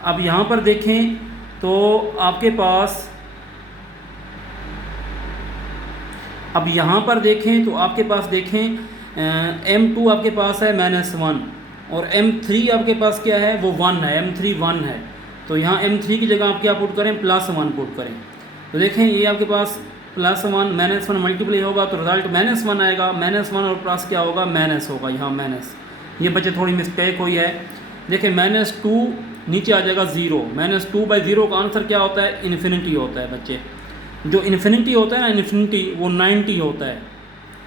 अब यहाँ पर देखें तो आपके पास, अब यहाँ पर देखें तो आपके पास देखें m2 आपके पास है -1, और m3 आपके पास क्या है, वो 1 है, m3 1 है, तो यहाँ m3 की जगह आप क्या पुट करें, +1 पुट करें। तो देखें ये आपके पास +1 -1 मल्टीप्लाई होगा तो रिजल्ट -1 आएगा, -1 और प्लस क्या होगा, माइनस होगा, यहाँ माइनस, ये बच्चे थोड़ी मिस्टेक हुई है। देखिए -2 नीचे आ जाएगा 0, -2/0 का आंसर क्या होता है, इन्फिनिटी होता है बच्चे। जो इन्फिनिटी होता है ना, इन्फिनिटी वो 90 होता है,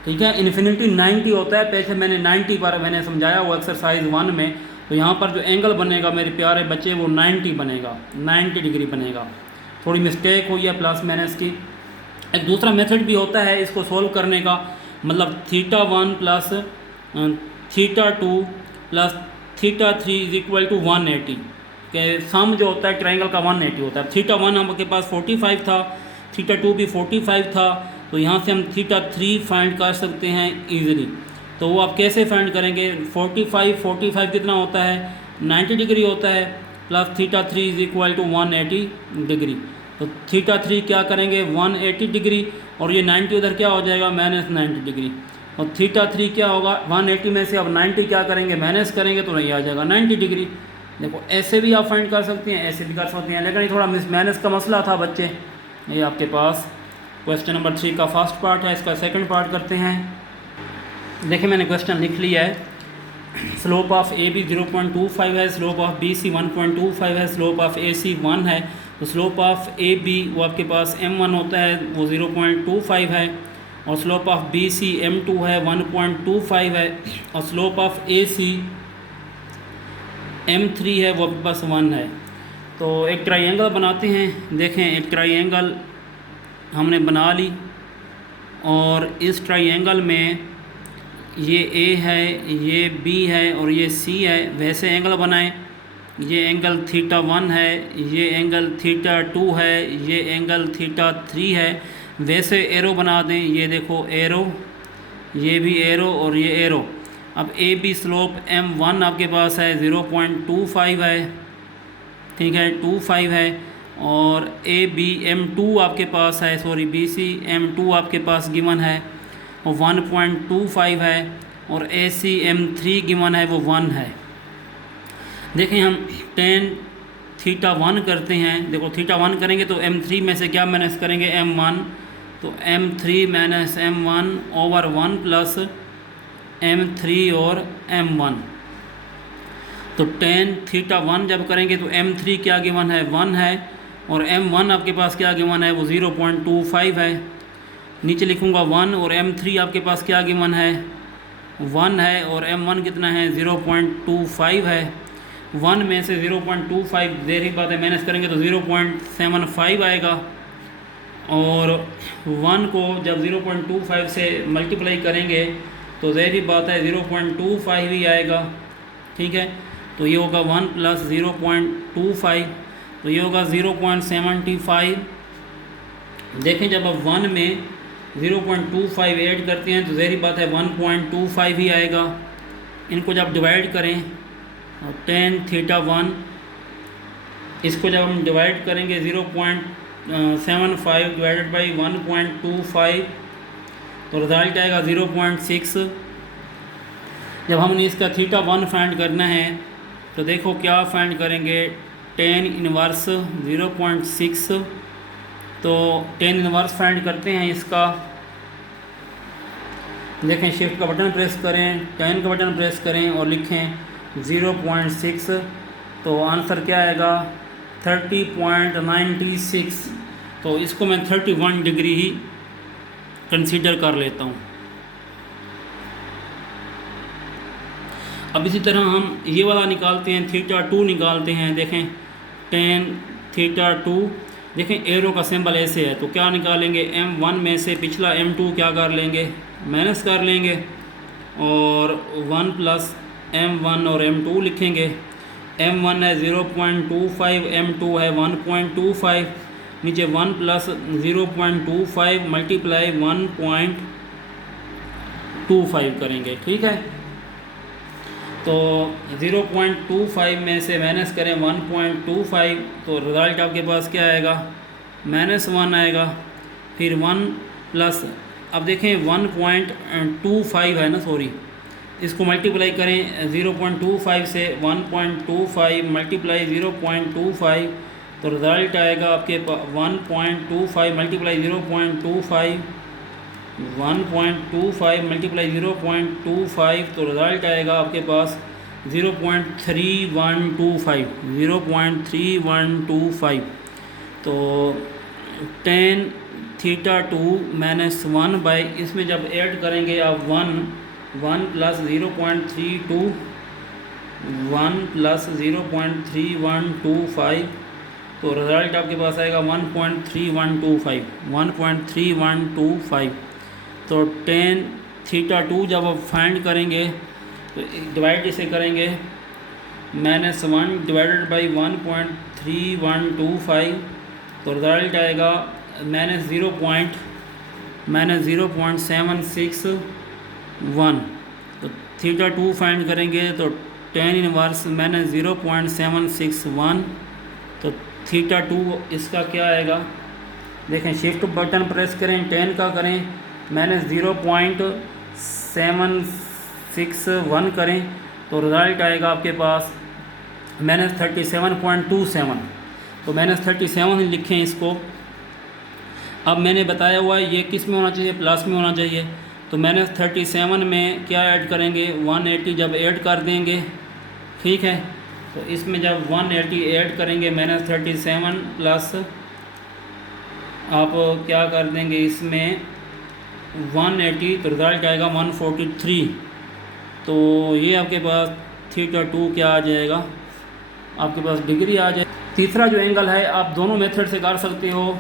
ठीक है, इन्फिनिटी 90 होता है। पहले मैंने 90 पर मैंने समझाया वो एक्सरसाइज 1 में, तो यहाँ पर जो एंगल बनेगा मेरे प्यारे बच्चे वो 90 बनेगा, 90 डिग्री बनेगा। थोड़ी मिस्टेक हुई है प्लस माइनस की। एक दूसरा मेथड भी होता है इसको सॉल्व करने का, मतलब theta 1 plus theta 2 plus theta 3 = 180 के सम जो होता है ट्रायंगल का 180 होता है। थीटा 1 आपके पास 45 था, थीटा 2 भी 45 था, तो यहाँ से हम थीटा 3 फाइंड कर सकते हैं ईजिली। तो वो आप कैसे फाइंड करेंगे, 45 कितना होता है, 90 डिग्री होता है, प्लस थीटा 3 = 180 डिग्री। तो थीटा 3 क्या करेंगे, 180 डिग्री, और ये 90 उधर क्या हो जाएगा, -90 डिग्री। और थीटा 3 क्या होगा, 180 में से अब 90 क्या करेंगे, माइनस करेंगे तो नहीं आ जाएगा 90 डिग्री। देखो ऐसे भी आप फाइंड कर सकते हैं, ऐसे भी कर सकते हैं, लेकिन ये थोड़ा माइनस का मसला था बच्चे। ये आपके पास क्वेश्चन नंबर 3 का फर्स्ट पार्ट है, इसका सेकंड पार्ट करते हैं। देखिए मैंने क्वेश्चन लिख लिया है, स्लोप ऑफ AB 0.25 है, स्लोप ऑफ BC 1.25 है, स्लोप ऑफ AC 1 है। तो स्लोप ऑफ AB वो आपके पास m1 होता है, वो 0.25 है, और स्लोप ऑफ BC m2 है, 1.25 है, और स्लोप ऑफ AC m3 है, वो आपके पास 1 है। तो एक ट्राइंगल बनाते हैं। देखें एक ट्राइंगल हमने बना ली, और इस ट्राइंगल में ये A है, ये B है और ये C है। वैसे एंगल बनाएं, ये एंगल थीटा 1 है, ये एंगल थीटा 2 है, ये एंगल थीटा 3 है। वैसे एरो बना दें, ये देखो एरो, ये भी एरो और ये एरो। अब AB स्लोप m1 आपके पास है 0.25 है, ठीक है, 25 है, और AB m2 आपके पास है, सॉरी BC m2 आपके पास गिवन है वो 1.25 है, और AC m3 गिवन है वो 1 है। देखें हम tan थीटा 1 करते हैं। देखो थीटा 1 करेंगे तो m3 में से क्या माइनस करेंगे, m1, तो m3 minus m1 over 1 plus m3 और m1। तो tan थीटा 1 जब करेंगे तो m3 क्या गिवन है, 1 है, और m1 आपके पास क्या गिवन है, वो 0.25 है। नीचे लिखूँगा 1, और m3 आपके पास क्या गिवन है, 1 है, और m1 कितना है, 0.25 है। 1 में से 0.25 देर ही बात है माइनस करेंगे तो 0.75 आएगा, और 1 को जब 0.25 से मल्टीप्लाई करेंगे तो ज़ाहिर ही बात है 0.25 ही आएगा, ठीक है। तो ये होगा 1 प्लस 0.25, तो ये होगा 0.75। देखें जब अब 1 में 0.25 ऐड करते हैं तो ज़ाहिर बात है 1.25 ही आएगा। इनको जब डिवाइड करें tan θ1, इसको जब हम डिवाइड करेंगे 0.75 डिवाइडेड बाई 1.25 तो रिज़ल्ट आएगा 0.6। जब हमने इसका θ1 फाइंड करना है तो देखो क्या फाइंड करेंगे, tan इनवर्स 0.6, तो tan इनवर्स फाइंड करते हैं इसका। देखें शिफ्ट का बटन प्रेस करें, tan का बटन प्रेस करें और लिखें 0.6, तो आंसर क्या आएगा 30.96। तो इसको मैं 31 डिग्री ही कंसीडर कर लेता हूँ। अब इसी तरह हम ये वाला निकालते हैं, θ2 निकालते हैं। देखें tan θ2, देखें एरो का सिंबल ऐसे है तो क्या निकालेंगे, m1 में से पिछला m2 क्या कर लेंगे, माइनस कर लेंगे और 1 प्लस m1 और m2 लिखेंगे। m1 है 0.25, m2 है 1.25, नीचे 1 प्लस 0.25 मल्टीप्लाई 1.25 करेंगे, ठीक है। तो 0.25 में से माइनस करें 1.25 तो रिज़ल्ट आपके पास क्या आएगा, -1 आएगा। फिर 1 प्लस, अब देखें 1.25 है ना, सॉरी, इसको मल्टीप्लाई करें 0.25 से 1.25 मल्टीप्लाई 0.25 तो रिज़ल्ट आएगा आपके पास 1.25 मल्टीप्लाई 0.25, 1.25 मल्टीप्लाई 0.25 तो रिज़ल्ट आएगा आपके पास 0.3125। तो tan θ2 -1 बाई, इसमें जब ऐड करेंगे आप 1 प्लस 0.32, 1 प्लस 0.3125 तो रिज़ल्ट आपके पास आएगा 1.3125। तो tan θ2 जब आप फाइंड करेंगे तो डिवाइड इसे करेंगे, -1 डिवाइडेड बाई 1.3125 तो रिज़ल्ट आएगा -0.761। तो θ2 फाइंड करेंगे तो tan इनवर्स -0.761, तो θ2 इसका क्या आएगा, देखें शिफ्ट बटन प्रेस करें, tan का करें -0.761 करें तो रिज़ल्ट आएगा आपके पास -37.27। तो -37 लिखें इसको। अब मैंने बताया हुआ है ये किस में होना चाहिए, प्लस में होना चाहिए। तो -37 में क्या ऐड करेंगे, 180 जब ऐड कर देंगे, ठीक है। तो इसमें जब 180 ऐड करेंगे -37 प्लस आप क्या कर देंगे इसमें 180 तो रिज़ल्ट आएगा 143। तो ये आपके पास θ2 क्या आ जाएगा, आपके पास डिग्री आ जाए। तीसरा जो एंगल है आप दोनों मेथड से कर सकते हो,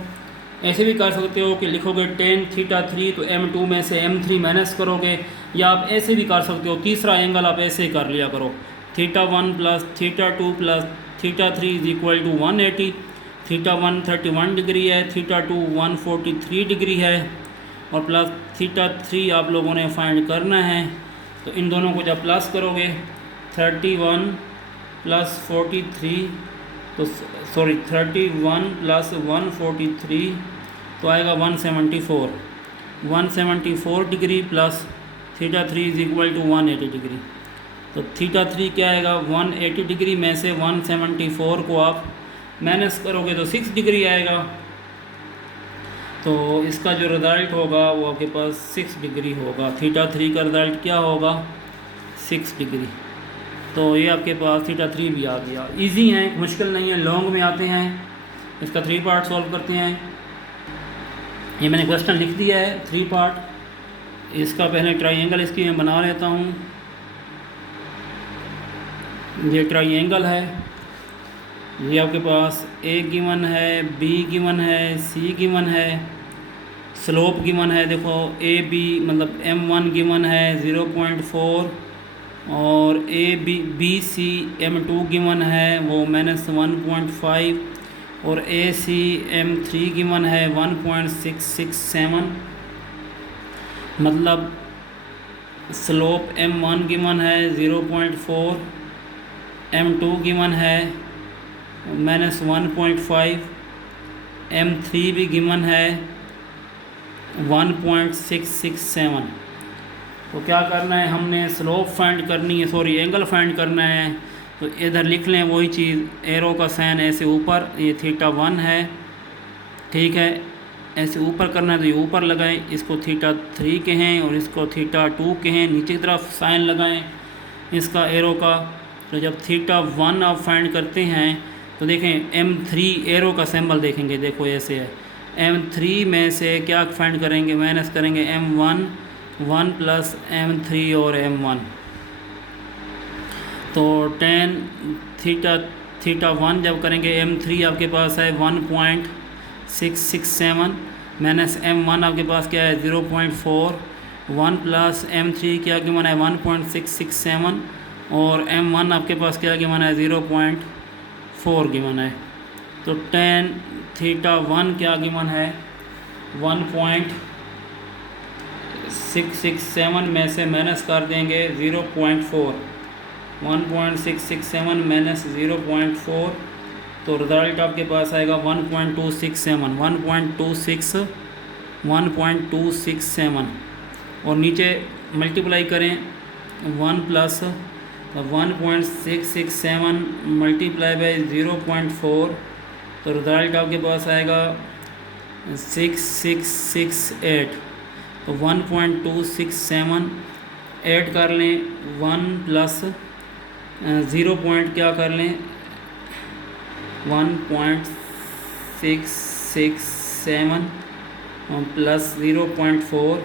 ऐसे भी कर सकते हो कि लिखोगे tan θ3 तो m2 में से m3 माइनस करोगे, या आप ऐसे भी कर सकते हो। तीसरा एंगल आप ऐसे कर लिया करो, θ1 plus θ2 plus θ3 is equal to 180। θ1 31 degree है, θ2 143 डिग्री है और प्लस θ3 आप लोगों ने फाइंड करना है। तो इन दोनों को जब प्लस करोगे 31 प्लस 43 तो सॉरी 31 प्लस 143 तो आएगा 174 degree plus θ3 is equal to 180 degree. तो θ3 क्या आएगा 180 डिग्री में से 174 को आप माइनस करोगे तो 6 डिग्री आएगा। तो इसका जो रिज़ल्ट होगा वो आपके पास 6 डिग्री होगा। θ3 का रिज़ल्ट क्या होगा 6 डिग्री। तो ये आपके पास θ3 भी आ गया। इजी हैं, मुश्किल नहीं है, लॉन्ग में आते हैं। इसका 3 पार्ट सॉल्व करते हैं। ये मैंने क्वेश्चन लिख दिया है 3 पार्ट। इसका पहले ट्राइंगल इसकी मैं बना लेता हूँ। ये ट्राइंगल है, ये आपके पास ए गिवन है, बी गिवन है, सी गिवन है, स्लोप गिवन है। देखो ए बी मतलब m1 गिवन है 0.4 और बी सी m2 गिवन है वो -1.5 और ए सी m3 गिवन है 1.667 मतलब स्लोप m1 गिवन है 0.4, m2 गिवन है -1.5, m3 भी गिवन है 1.667। तो क्या करना है, हमने स्लोप फाइंड करनी है, सॉरी एंगल फाइंड करना है। तो इधर लिख लें वही चीज़, एरो का साइन ऐसे ऊपर, ये θ1 है, ठीक है, ऐसे ऊपर करना है तो ये ऊपर लगाएं, इसको θ3 कहें और इसको θ2 कहें, नीचे की तरफ साइन लगाएं इसका एरो का। तो जब θ1 आप फाइंड करते हैं तो देखें m3 एरो का सिंबल देखेंगे, देखो ऐसे है, m3 में से क्या फाइंड करेंगे, माइनस करेंगे m1 1 प्लस m3 और m1। तो tan θ1 जब करेंगे m3 आपके पास है 1.667 माइनस m1 आपके पास क्या है 0.4, 1 प्लस m3 क्या गिवन है 1.667 और m1 आपके पास क्या गिवन है 0.4 गिवन है। तो tan θ1 क्या गिवन है 1.667 में से माइनस कर देंगे 0.4, 1.667 माइनस 0.4, तो रिजल्ट आपके पास आएगा 1.267 और नीचे मल्टीप्लाई करें 1 प्लस 1.667 मल्टीप्लाई बाई 0.4, तो रिजल्ट आपके पास आएगा 6668। तो 1.267 ऐड कर लें 1 प्लस 0 पॉइंट क्या कर लें 1.667 प्लस 0.4,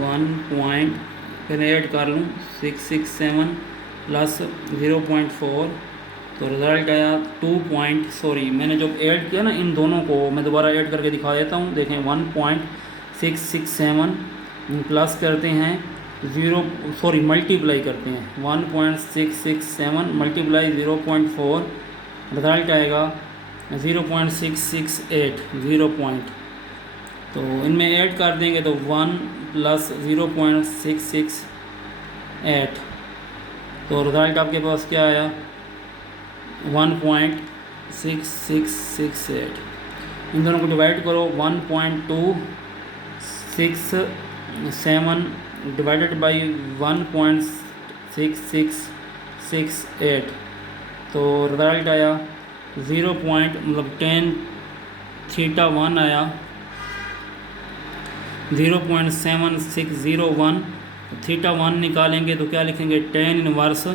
1 पॉइंट फिर ऐड कर लूँ 667 प्लस 0.4, तो रिज़ल्ट आया 2 पॉइंट, सॉरी मैंने जब ऐड किया ना इन दोनों को मैं दोबारा ऐड करके दिखा देता हूँ। देखें 1.667 प्लस करते हैं मल्टीप्लाई करते हैं 1.667 मल्टीप्लाई 0.4, रिजल्ट आएगा 0.668 0 पॉइंट। तो इनमें ऐड कर देंगे तो 1 प्लस 0.668, तो रिजल्ट आपके पास क्या आया 1.6668। इन दोनों को डिवाइड करो 1.267 डिवाइडेड बाई 1.6668, तो रिजल्ट आया 0 पॉइंट मतलब tan θ1 आया 0.7601। θ1 निकालेंगे तो क्या लिखेंगे tan इनवर्स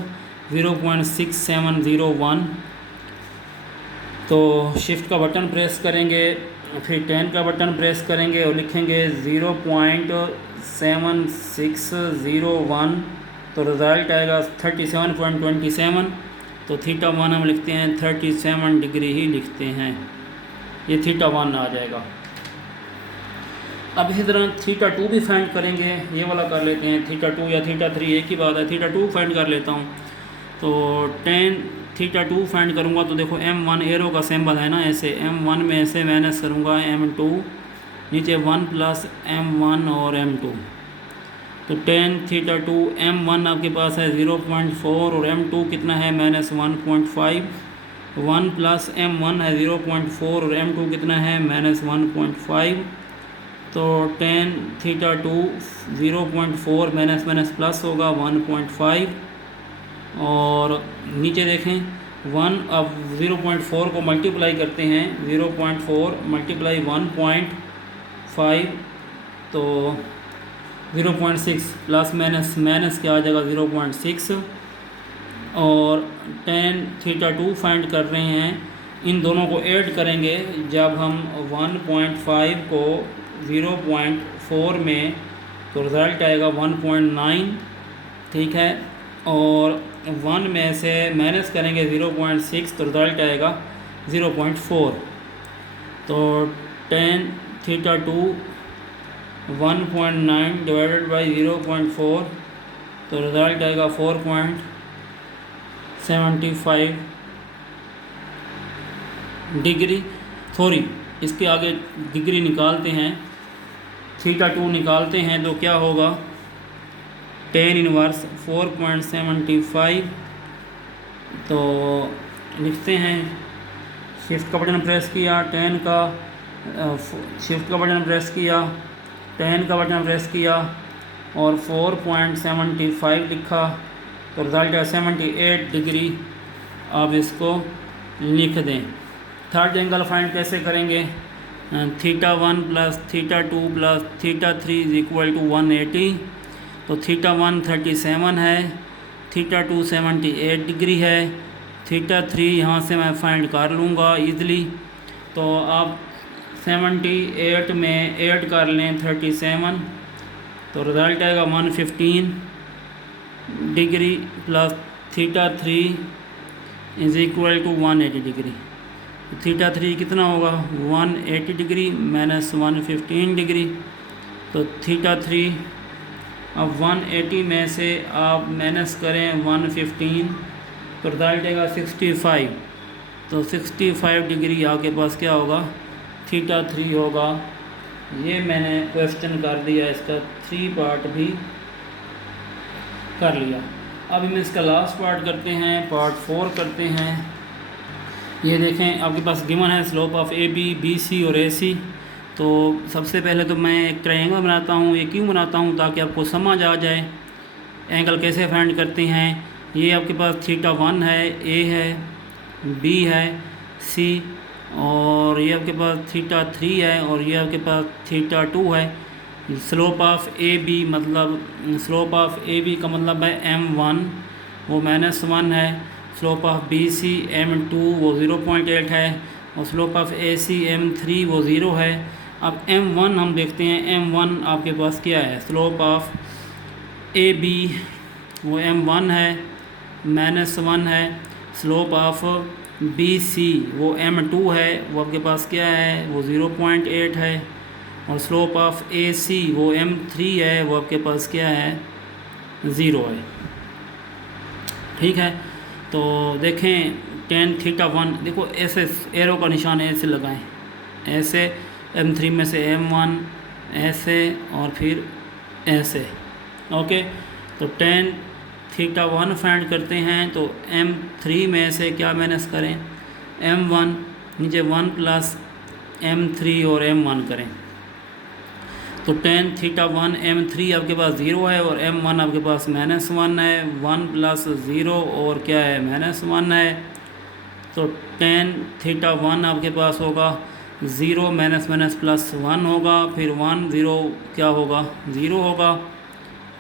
0.6701। तो शिफ्ट का बटन प्रेस करेंगे, फिर tan का बटन प्रेस करेंगे और लिखेंगे 0.7601, तो रिज़ल्ट आएगा 37.27। तो θ1 हम लिखते हैं 37 डिग्री ही लिखते हैं, ये θ1 आ जाएगा। अब इसी तरह θ2 भी फाइंड करेंगे, ये वाला कर लेते हैं θ2 या θ3 एक ही बात है, θ2 फाइंड कर लेता हूँ। तो tan θ2 फाइंड करूँगा तो देखो m1 एरो का सिंबल है ना, ऐसे m1 में ऐसे माइनस करूँगा m2, नीचे 1 प्लस m1 और m2, तो tan θ2 m1 आपके पास है 0.4 और m2 कितना है -1.5, 1 प्लस m1 है 0.4 और m2 कितना है -1.5, तो tan θ2 0.4 माइनस प्लस होगा 1.5 और नीचे देखें 1, अब 0.4 को मल्टीप्लाई करते हैं 0.4 मल्टीप्लाई 1.5, तो 0.6 प्लस माइनस क्या आ जाएगा 0.6 और tan θ2 फाइंड कर रहे हैं, इन दोनों को ऐड करेंगे जब हम 1.5 को 0.4 में, तो रिज़ल्ट आएगा 1.9, ठीक है, और 1 में से माइनस करेंगे 0.6 तो रिज़ल्ट आएगा 0.4। तो tan θ2 1.9 डिवाइडेड बाई 0.4, तो रिज़ल्ट आएगा 4.75 डिग्री। सॉरी इसके आगे डिग्री निकालते हैं, थीटा 2 निकालते हैं तो क्या होगा, टेन इनवर्स 4.75। तो लिखते हैं, शिफ्ट का बटन प्रेस किया, टेन का शिफ्ट का बटन प्रेस किया, टेन का बटन प्रेस किया और 4.75 लिखा, तो रिज़ल्ट है 78 डिग्री। आप इसको लिख दें। थर्ड एंगल फाइंड कैसे करेंगे, theta 1 plus theta 2 plus theta 3 is equal to 180। तो थीटा 1 37 है, थीटा 2 78 डिग्री है, थीटा 3 यहाँ से मैं फाइंड कर लूँगा ईज़िली। तो आप 78 में 8 कर लें 37, तो रिज़ल्ट आएगा 115 degree plus theta 3 is equal to 180 degree. Theta 3 कितना होगा, 180 डिग्री माइनस 115 डिग्री। तो थीटा 3, अब 180 में से आप माइनस करें 115, तो रिज़ल्ट आएगा 65। तो 65 डिग्री आपके पास क्या होगा, थीटा 3 होगा। ये मैंने क्वेश्चन कर दिया, इसका 3 पार्ट भी कर लिया। अब हम इसका लास्ट पार्ट करते हैं, पार्ट 4 करते हैं। ये देखें, आपके पास गिवन है slope of A B, B C और ए सी। तो सबसे पहले तो मैं एक ट्रायंगल बनाता हूँ। ये क्यों बनाता हूँ, ताकि आपको समझ आ जाए एंगल कैसे फाइंड करते हैं। ये आपके पास थीटा 1 है, ए है, बी है, सी, और ये आपके पास थीटा 3 है, और ये आपके पास थीटा 2 है। स्लोप ऑफ ए बी मतलब, स्लोप ऑफ ए बी का मतलब है m1, वो -1 है। Slope of B C m2 वो 0.8 है, और slope of A C m3 वो 0 है। अब m1 हम देखते हैं, m1 आपके पास क्या है, स्लोप ऑफ ए बी वो m1 है, -1 है। स्लोप ऑफ बी सी वो m2 है, वो आपके पास क्या है, वो 0.8 है। और स्लोप ऑफ ए सी वो m3 है, वो आपके पास क्या है, 0 है। ठीक है, तो देखें tan थीटा 1, देखो ऐसे एरो का निशान ऐसे लगाएं, ऐसे m3 में से m1 ऐसे और फिर ऐसे। ओके, तो tan थीटा 1 फाइंड करते हैं। तो m3 में से क्या माइनस करें, m1, नीचे 1 प्लस m3 और m1 करें। तो tan थीटा 1 m3 आपके पास 0 है, और m1 आपके पास -1 है। 1 प्लस 0 और क्या है, -1 है। तो tan थीटा 1 आपके पास होगा 0 माइनस प्लस 1 होगा, फिर 1 0 क्या होगा, 0 होगा।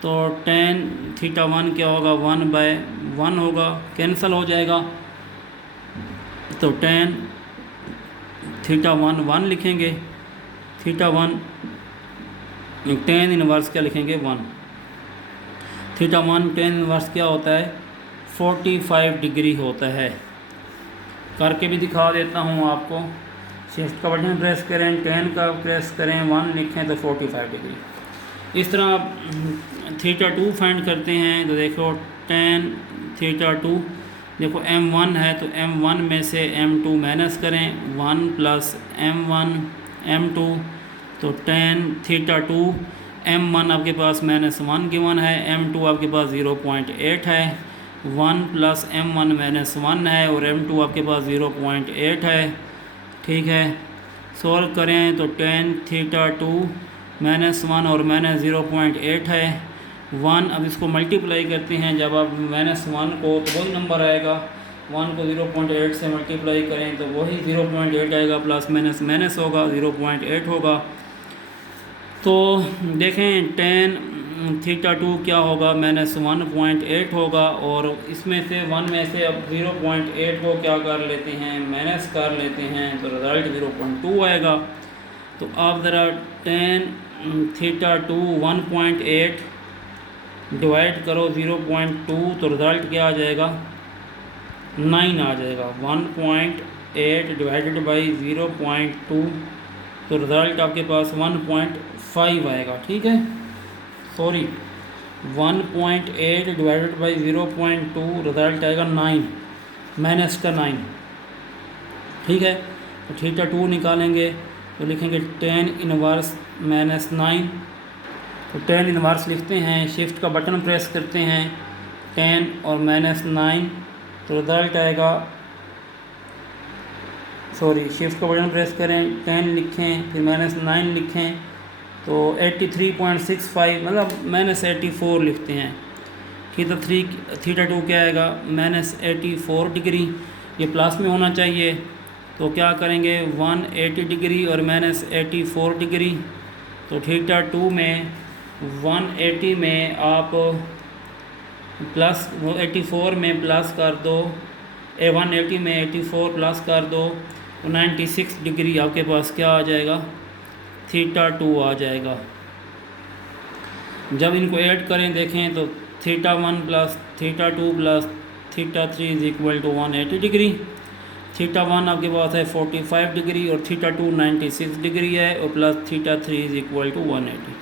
तो tan थीटा 1 क्या होगा, 1/1 होगा, कैंसिल हो जाएगा। तो tan थीटा 1 1 लिखेंगे, थीटा 1 tan इनवर्स क्या लिखेंगे, 1। थीटा 1 tan इनवर्स क्या होता है, 45 डिग्री होता है। करके भी दिखा देता हूँ आपको। शिफ्ट का बटन प्रेस करें, tan का प्रेस करें, 1 लिखें तो 45 डिग्री। इस तरह आप थीटा 2 फाइंड करते हैं। तो देखो tan थीटा 2, देखो m1 है, तो m1 में से m2 माइनस करें, 1 प्लस m1 m2। तो tan थीटा 2, m1 आपके पास -1 गिवन है, m2 आपके पास 0.8 है। 1 प्लस m1 -1 है, और m2 आपके पास 0.8 है। ठीक है, सॉल्व करें तो tan थीटा 2 -1 और -0.8 है। 1, अब इसको मल्टीप्लाई करते हैं। जब आप -1 को, तो वही नंबर आएगा, 1 को 0.8 से मल्टीप्लाई करें तो वही 0.8 आएगा, प्लस माइनस होगा, 0.8 होगा। तो देखें tan थीटा 2 क्या होगा, -1.8 होगा, और इसमें से 1 में से अब 0.8 को क्या कर लेते हैं, माइनस कर लेते हैं, तो रिज़ल्ट 0.2 आएगा। तो आप ज़रा tan थीटा 2 1.8 डिवाइड करो 0.2, तो रिज़ल्ट क्या आ जाएगा, 9 आ जाएगा। 1.8 डिवाइडेड बाई 0.2, तो रिज़ल्ट आपके पास 1.5 आएगा। ठीक है, सॉरी 1.8 डिवाइडेड बाई 0.2, रिज़ल्ट आएगा 9, माइनस का 9। ठीक है, तो थीटा 2 निकालेंगे तो लिखेंगे टेन इनवर्स माइनस 9। तो टेन इनवर्स लिखते हैं, शिफ्ट का बटन प्रेस करते हैं, 10 और माइनस 9, तो रिजल्ट आएगा, सॉरी शिफ्ट का बटन प्रेस करें, 10 लिखें, फिर माइनस 9 लिखें, तो 83.65 मतलब माइनस 84 लिखते हैं। थीटा 2 क्या आएगा, माइनस 84 डिग्री, ये प्लस में होना चाहिए, तो क्या करेंगे 180 डिग्री और माइनस 84 डिग्री, तो थीटा 2 में 180 में आप प्लस 84 में प्लस कर दो, 180 में 84 प्लस कर दो, तो 96 डिग्री आपके पास क्या आ जाएगा, थीटा 2 आ जाएगा। जब इनको ऐड करें देखें तो theta 1 plus theta 2 plus theta 3 is equal to 180 degree. Theta 1 आपके पास है 45 डिग्री और थीटा 2 96 डिग्री है, और plus theta 3 is equal to 180।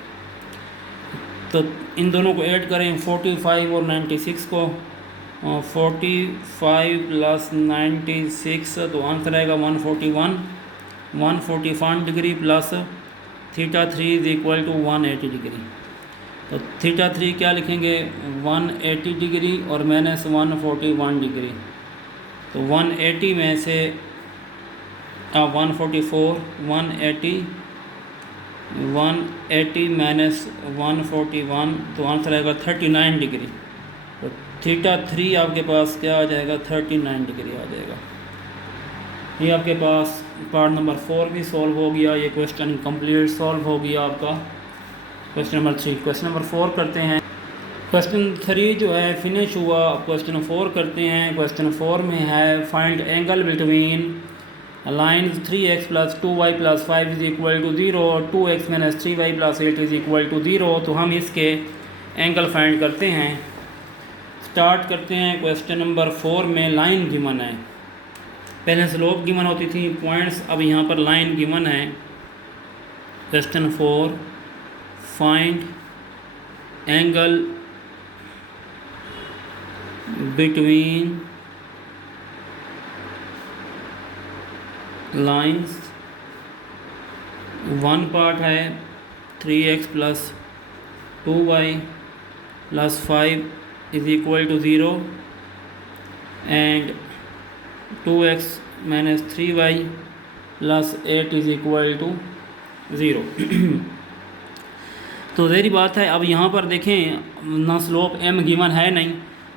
तो इन दोनों को ऐड करें 45 और 96 को, 45 प्लस 96, तो आंसर आएगा 141 degree plus theta 3 is equal to 180 degree. तो थीटा 3 क्या लिखेंगे 180 डिग्री और माइनस 141 डिग्री, तो 180 में से 144, 180 माइनस 141, तो आंसर आएगा 39 डिग्री। तो थीटा 3 आपके पास क्या आ जाएगा, 39 डिग्री आ जाएगा। ये आपके पास पार्ट नंबर 4 भी सॉल्व हो गया, ये क्वेश्चन कंप्लीट सॉल्व हो गया आपका क्वेश्चन नंबर 3। क्वेश्चन नंबर 4 करते हैं। क्वेश्चन 3 जो है फिनिश हुआ, क्वेश्चन 4 करते हैं। क्वेश्चन 4 में है find angle between lines 3x plus 2y plus 5 is equal to 0 और 2x minus 3y plus 8 is equal to 0। तो हम इसके एंगल फाइंड करते हैं। स्टार्ट करते हैं। क्वेश्चन नंबर 4 में लाइन गिवन है, पहले स्लोप गिवन होती थी, पॉइंट्स, अब यहाँ पर लाइन गिवन है। Question 4 find angle between lines, one part है 3x plus 2y plus 5 is equal to 0 and 2x minus 3y plus 8 is equal to 0। तो ज़ाहिर बात है, अब यहाँ पर देखें ना स्लोप m गिवन है नहीं,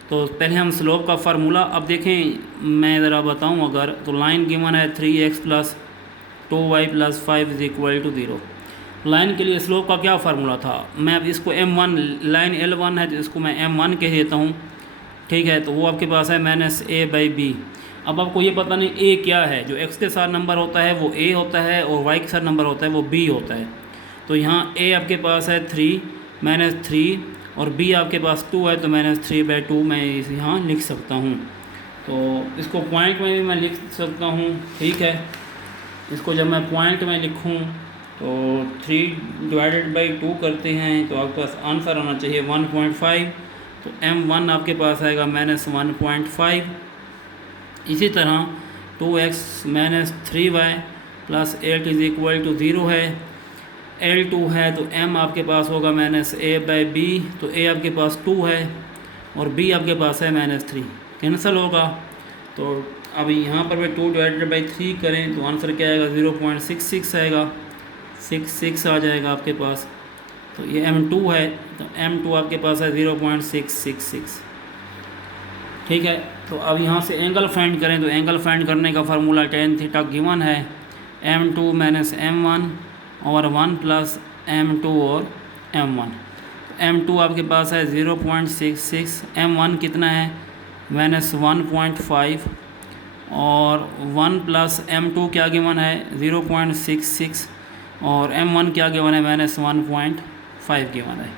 तो पहले हम स्लोप का फार्मूला, अब देखें मैं ज़रा बताऊँ, अगर तो लाइन गिवन है 3x plus 2y plus 5 is equal to 0। Line के लिए स्लोप का क्या फार्मूला था, मैं अब इसको m1, लाइन L1 है तो इसको मैं m1 कह देता हूँ, ठीक है। तो वो आपके पास है माइनस a/b। अब आपको ये पता नहीं a क्या है, जो x के साथ नंबर होता है वो a होता है और y के साथ नंबर होता है वो b होता है। तो यहाँ a आपके पास है 3 माइनस 3 और b आपके पास 2 है, तो माइनस 3/2 मैं इस यहाँ लिख सकता हूँ। तो इसको पॉइंट में भी मैं लिख सकता हूँ, ठीक है। इसको जब मैं पॉइंट में लिखूँ तो 3/2 करते हैं, तो आपके पास आंसर आना चाहिए 1.5। तो m1 आपके पास आएगा माइनस 1.5। इसी तरह 2x minus 3y plus 8 is equal to 0 है। L2 है तो m आपके पास होगा माइनस a/b, तो a आपके पास 2 है और b आपके पास है माइनस 3, कैंसिल होगा। तो अब यहाँ पर भी 2/3 करें तो आंसर क्या आएगा 0.66 आएगा, 66 आ जाएगा आपके पास। तो ये m2 है, तो m2 आपके पास है 0.666, ठीक है। तो अब यहाँ से एंगल फाइंड करें, तो एंगल फाइंड करने का फार्मूला tan थीटा गिवन है, m2 माइनस m1 और 1 प्लस m2 और m1। m2 आपके पास है 0.66, m1 कितना है माइनस 1.5 और 1 प्लस m2 क्या गिवन है 0.66 और m1 क्या गिवन है माइनस 1.5 गिवन है।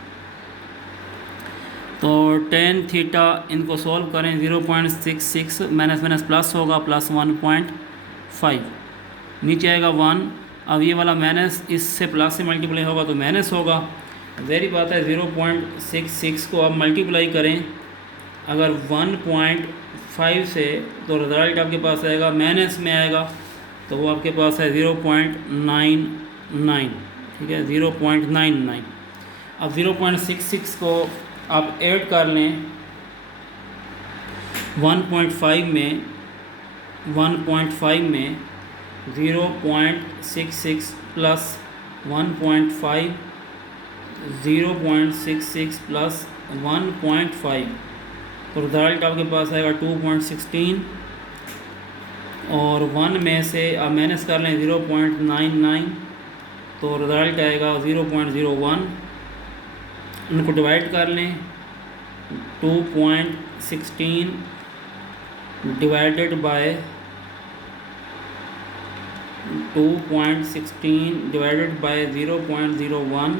तो tan थीटा इनको सॉल्व करें, 0.66 माइनस माइनस प्लस होगा, प्लस 1.5, नीचे आएगा 1। अब ये वाला माइनस इससे प्लस से मल्टीप्लाई होगा तो माइनस होगा, ज़ाहिर बात है। 0.66 को आप मल्टीप्लाई करें अगर 1.5 से, तो रिज़ल्ट आपके पास आएगा माइनस में आएगा, तो वो आपके पास है 0.99, ठीक है, 0.99। अब 0.66 को आप ऐड कर लें 1.5 में 0.66 प्लस 1.5, 0.66 प्लस 1.5, तो रिजल्ट आपके पास आएगा 2.16। और 1 में से आप माइनस कर लें 0.99, तो रिजल्ट आएगा 0.01। उनको डिवाइड कर लें 2.16 डिवाइडेड बाय 0.01,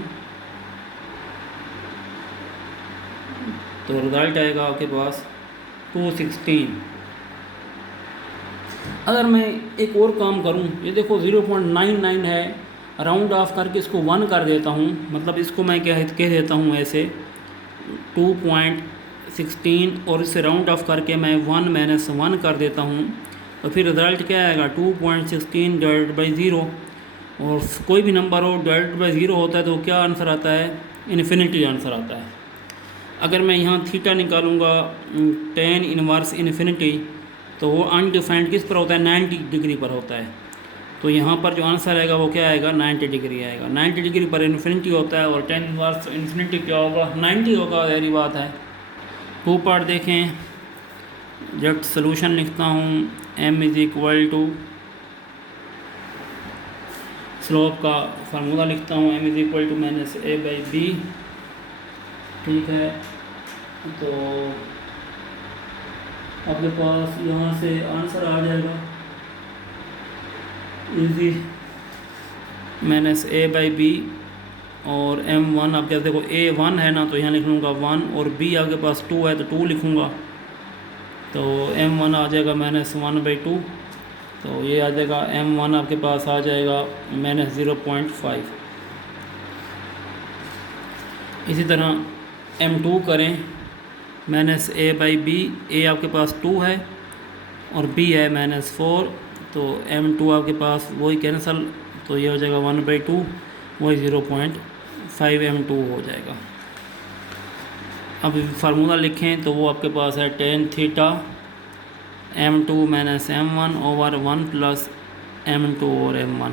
तो रिजल्ट आएगा आपके पास 216। अगर मैं एक और काम करूं, ये देखो 0.99 है, राउंड ऑफ करके इसको 1 कर देता हूं, मतलब इसको मैं कह देता हूं ऐसे 2.16 और इसे राउंड ऑफ करके मैं 1 माइनस 1 कर देता हूं, तो फिर रिज़ल्ट क्या आएगा 2.16 डिवाइडेड बाई 0। और कोई भी नंबर हो डिवाइडेड बाई 0 होता है तो क्या आंसर आता है, इन्फिनिटी आंसर आता है। अगर मैं यहाँ थीटा निकालूंगा tan इनवर्स इन्फिनिटी, तो वो अनडिफाइंड किस पर होता है, 90 डिग्री पर होता है। तो यहाँ पर जो आंसर आएगा वो क्या आएगा, 90 डिग्री आएगा। 90 डिग्री पर इन्फिनिटी होता है और tan इनवर्स इन्फिनिटी क्या होगा, 90 होगा, यही बात है। 2 पार्ट देखें, डायरेक्ट सोल्यूशन लिखता हूँ, m is equal to slope का फार्मूला लिखता हूँ, m is equal to minus a by B, ठीक है। तो आपके पास यहाँ से आंसर आ जाएगा easy minus a by B, और m1 आपके पास देखो a 1 है ना, तो यहाँ लिख लूँगा 1, और b आपके पास 2 है तो 2 लिखूँगा, तो m1 आ जाएगा -1/2, तो ये आ जाएगा m1 आपके पास आ जाएगा -0.5। इसी तरह m2 करें, -a बाई बी, a आपके पास 2 है और b है -4, तो m2 आपके पास वही कैंसल, तो ये हो जाएगा 1/2, वही 0.5 m2 हो जाएगा। अब फार्मूला लिखें तो वो आपके पास है tan theta m2 minus m1 over 1 plus m2 और m1,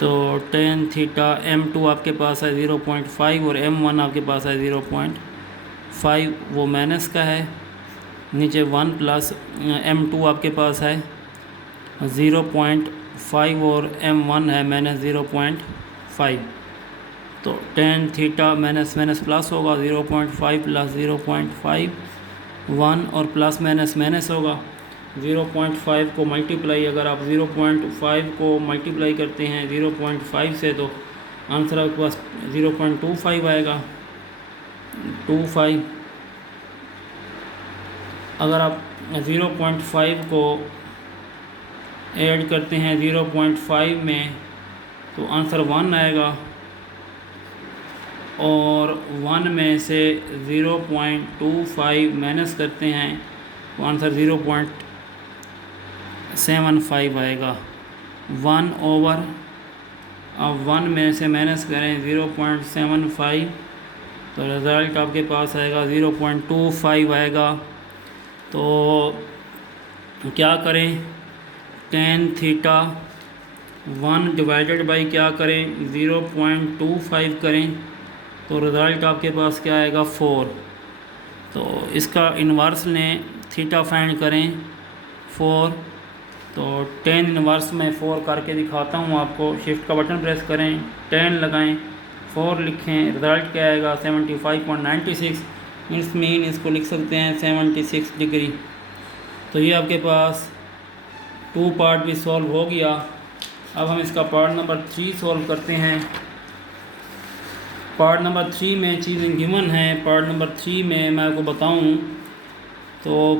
तो tan थीटा m2 आपके पास है 0.5 और m1 आपके पास है 0.5, वो माइनस का है, नीचे 1 प्लस m2 आपके पास है 0.5 और m1 है -0.5, तो tan theta minus minus plus होगा, 0.5 प्लस 0.5 1 और प्लस माइनस माइनस होगा, 0.5 को मल्टीप्लाई, अगर आप 0.5 को मल्टीप्लाई करते हैं 0.5 से तो आंसर आपके पास 0.25 आएगा, 25। अगर आप 0.5 को ऐड करते हैं 0.5 में तो आंसर 1 आएगा, और 1 में से 0.25 माइनस करते हैं तो आंसर 0.75 आएगा। 1 ओवर, अब 1 में से माइनस करें 0.75 तो रिज़ल्ट आपके पास आएगा 0.25 आएगा। तो क्या करें, tan थीटा 1 डिवाइडेड बाई क्या करें 0.25 करें, तो रिज़ल्ट आपके पास क्या आएगा 4। तो इसका इन्वर्स लें, थीटा फाइंड करें 4, तो tan इन्वर्स में 4 करके दिखाता हूँ आपको। शिफ्ट का बटन प्रेस करें, tan लगाएं, 4 लिखें, रिज़ल्ट क्या आएगा 75.96, इस मीन इसको लिख सकते हैं 76 डिग्री। तो ये आपके पास 2 पार्ट भी सॉल्व हो गया। अब हम इसका पार्ट नंबर 3 सॉल्व करते हैं। पार्ट नंबर 3 में चीज़ें गिवन हैं। पार्ट नंबर 3 में मैं आपको बताऊं तो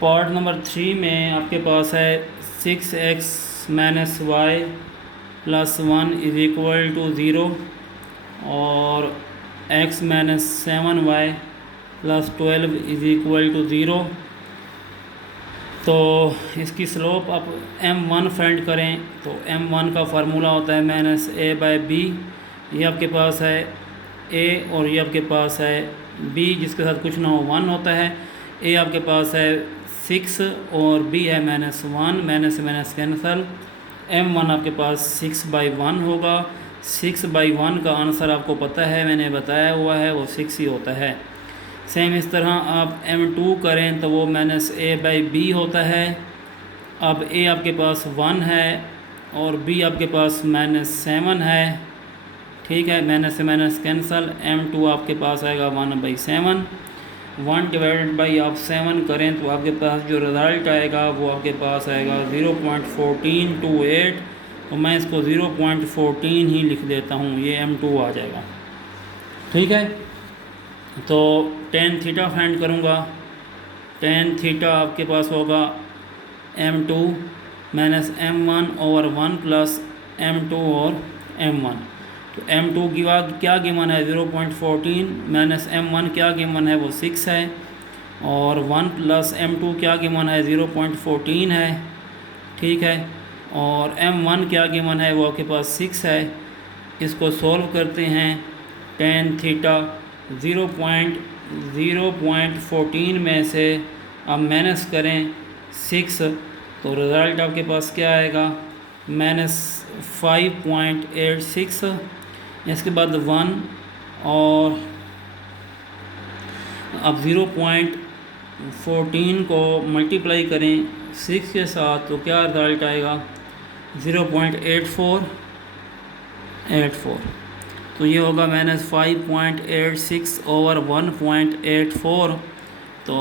पार्ट नंबर 3 में आपके पास है 6x minus Y plus 1 is equal to 0 और x minus 7y plus 12 is equal to 0। तो इसकी स्लोप आप m1 फाइंड करें तो m1 का फार्मूला होता है माइनस a बाई बी। ये आपके पास है a और ये आपके पास है b, जिसके साथ कुछ ना हो 1 होता है। a आपके पास है 6 और b है -1, माइनस माइनस कैंसल। m1 आपके पास 6/1 होगा। 6/1 का आंसर आपको पता है, मैंने बताया हुआ है, वो 6 ही होता है। सेम इस तरह आप m2 करें तो वो -a बाई बी होता है। अब a आपके पास 1 है और b आपके पास -7 है, ठीक है, माइनस से माइनस कैंसल। m2 आपके पास आएगा 1/7। 1 डिवाइडेड बाई आप 7 करें तो आपके पास जो रिज़ल्ट आएगा वो आपके पास आएगा 0.1428। तो मैं इसको 0.14 ही लिख देता हूँ, ये m2 आ जाएगा, ठीक है। तो tan थीटा फाइंड करूँगा। tan थीटा आपके पास होगा m2 minus m1 over 1 plus m2 और m1। तो m2 की क्या गिवन है 0.14, माइनस m1 क्या गिवन है वो 6 है, और 1 प्लस m2 क्या गिवन है 0.14 है, ठीक है, और m1 क्या गिवन है वो आपके पास 6 है। इसको सॉल्व करते हैं। tan थीटा 0.14 में से अब माइनस करें 6 तो रिज़ल्ट आपके पास क्या आएगा -5.86। इसके बाद 1 और अब 0.14 को मल्टीप्लाई करें 6 के साथ तो क्या रिज़ल्ट आएगा 0.84। तो ये होगा -5.86 ओवर 1.84। तो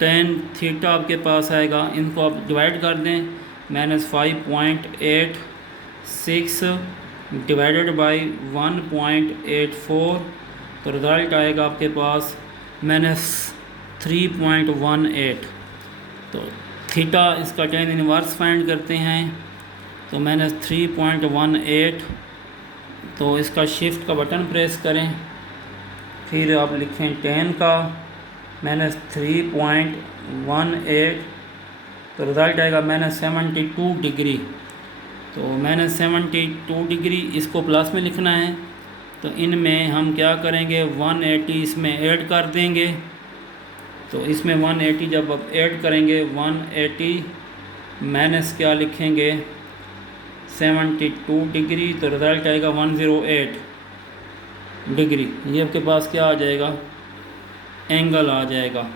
tan थीटा आपके पास आएगा, इनको आप डिवाइड कर दें, -5.86 डिवाइडेड बाई 1.84। तो रिज़ल्ट आएगा आपके पास -3.18। तो थीटा इसका tan इनवर्स फाइंड करते हैं तो -3.18। तो इसका शिफ्ट का बटन प्रेस करें, फिर आप लिखें tan का -3.18। तो रिज़ल्ट आएगा -72 डिग्री। तो -72 डिग्री इसको प्लस में लिखना है। तो इनमें हम क्या करेंगे 180 इसमें ऐड कर देंगे। तो इसमें 180 जब आप ऐड करेंगे 180 माइनस क्या लिखेंगे 72 डिग्री, तो रिज़ल्ट आएगा 108 डिग्री। ये आपके पास क्या आ जाएगा एंगल आ जाएगा।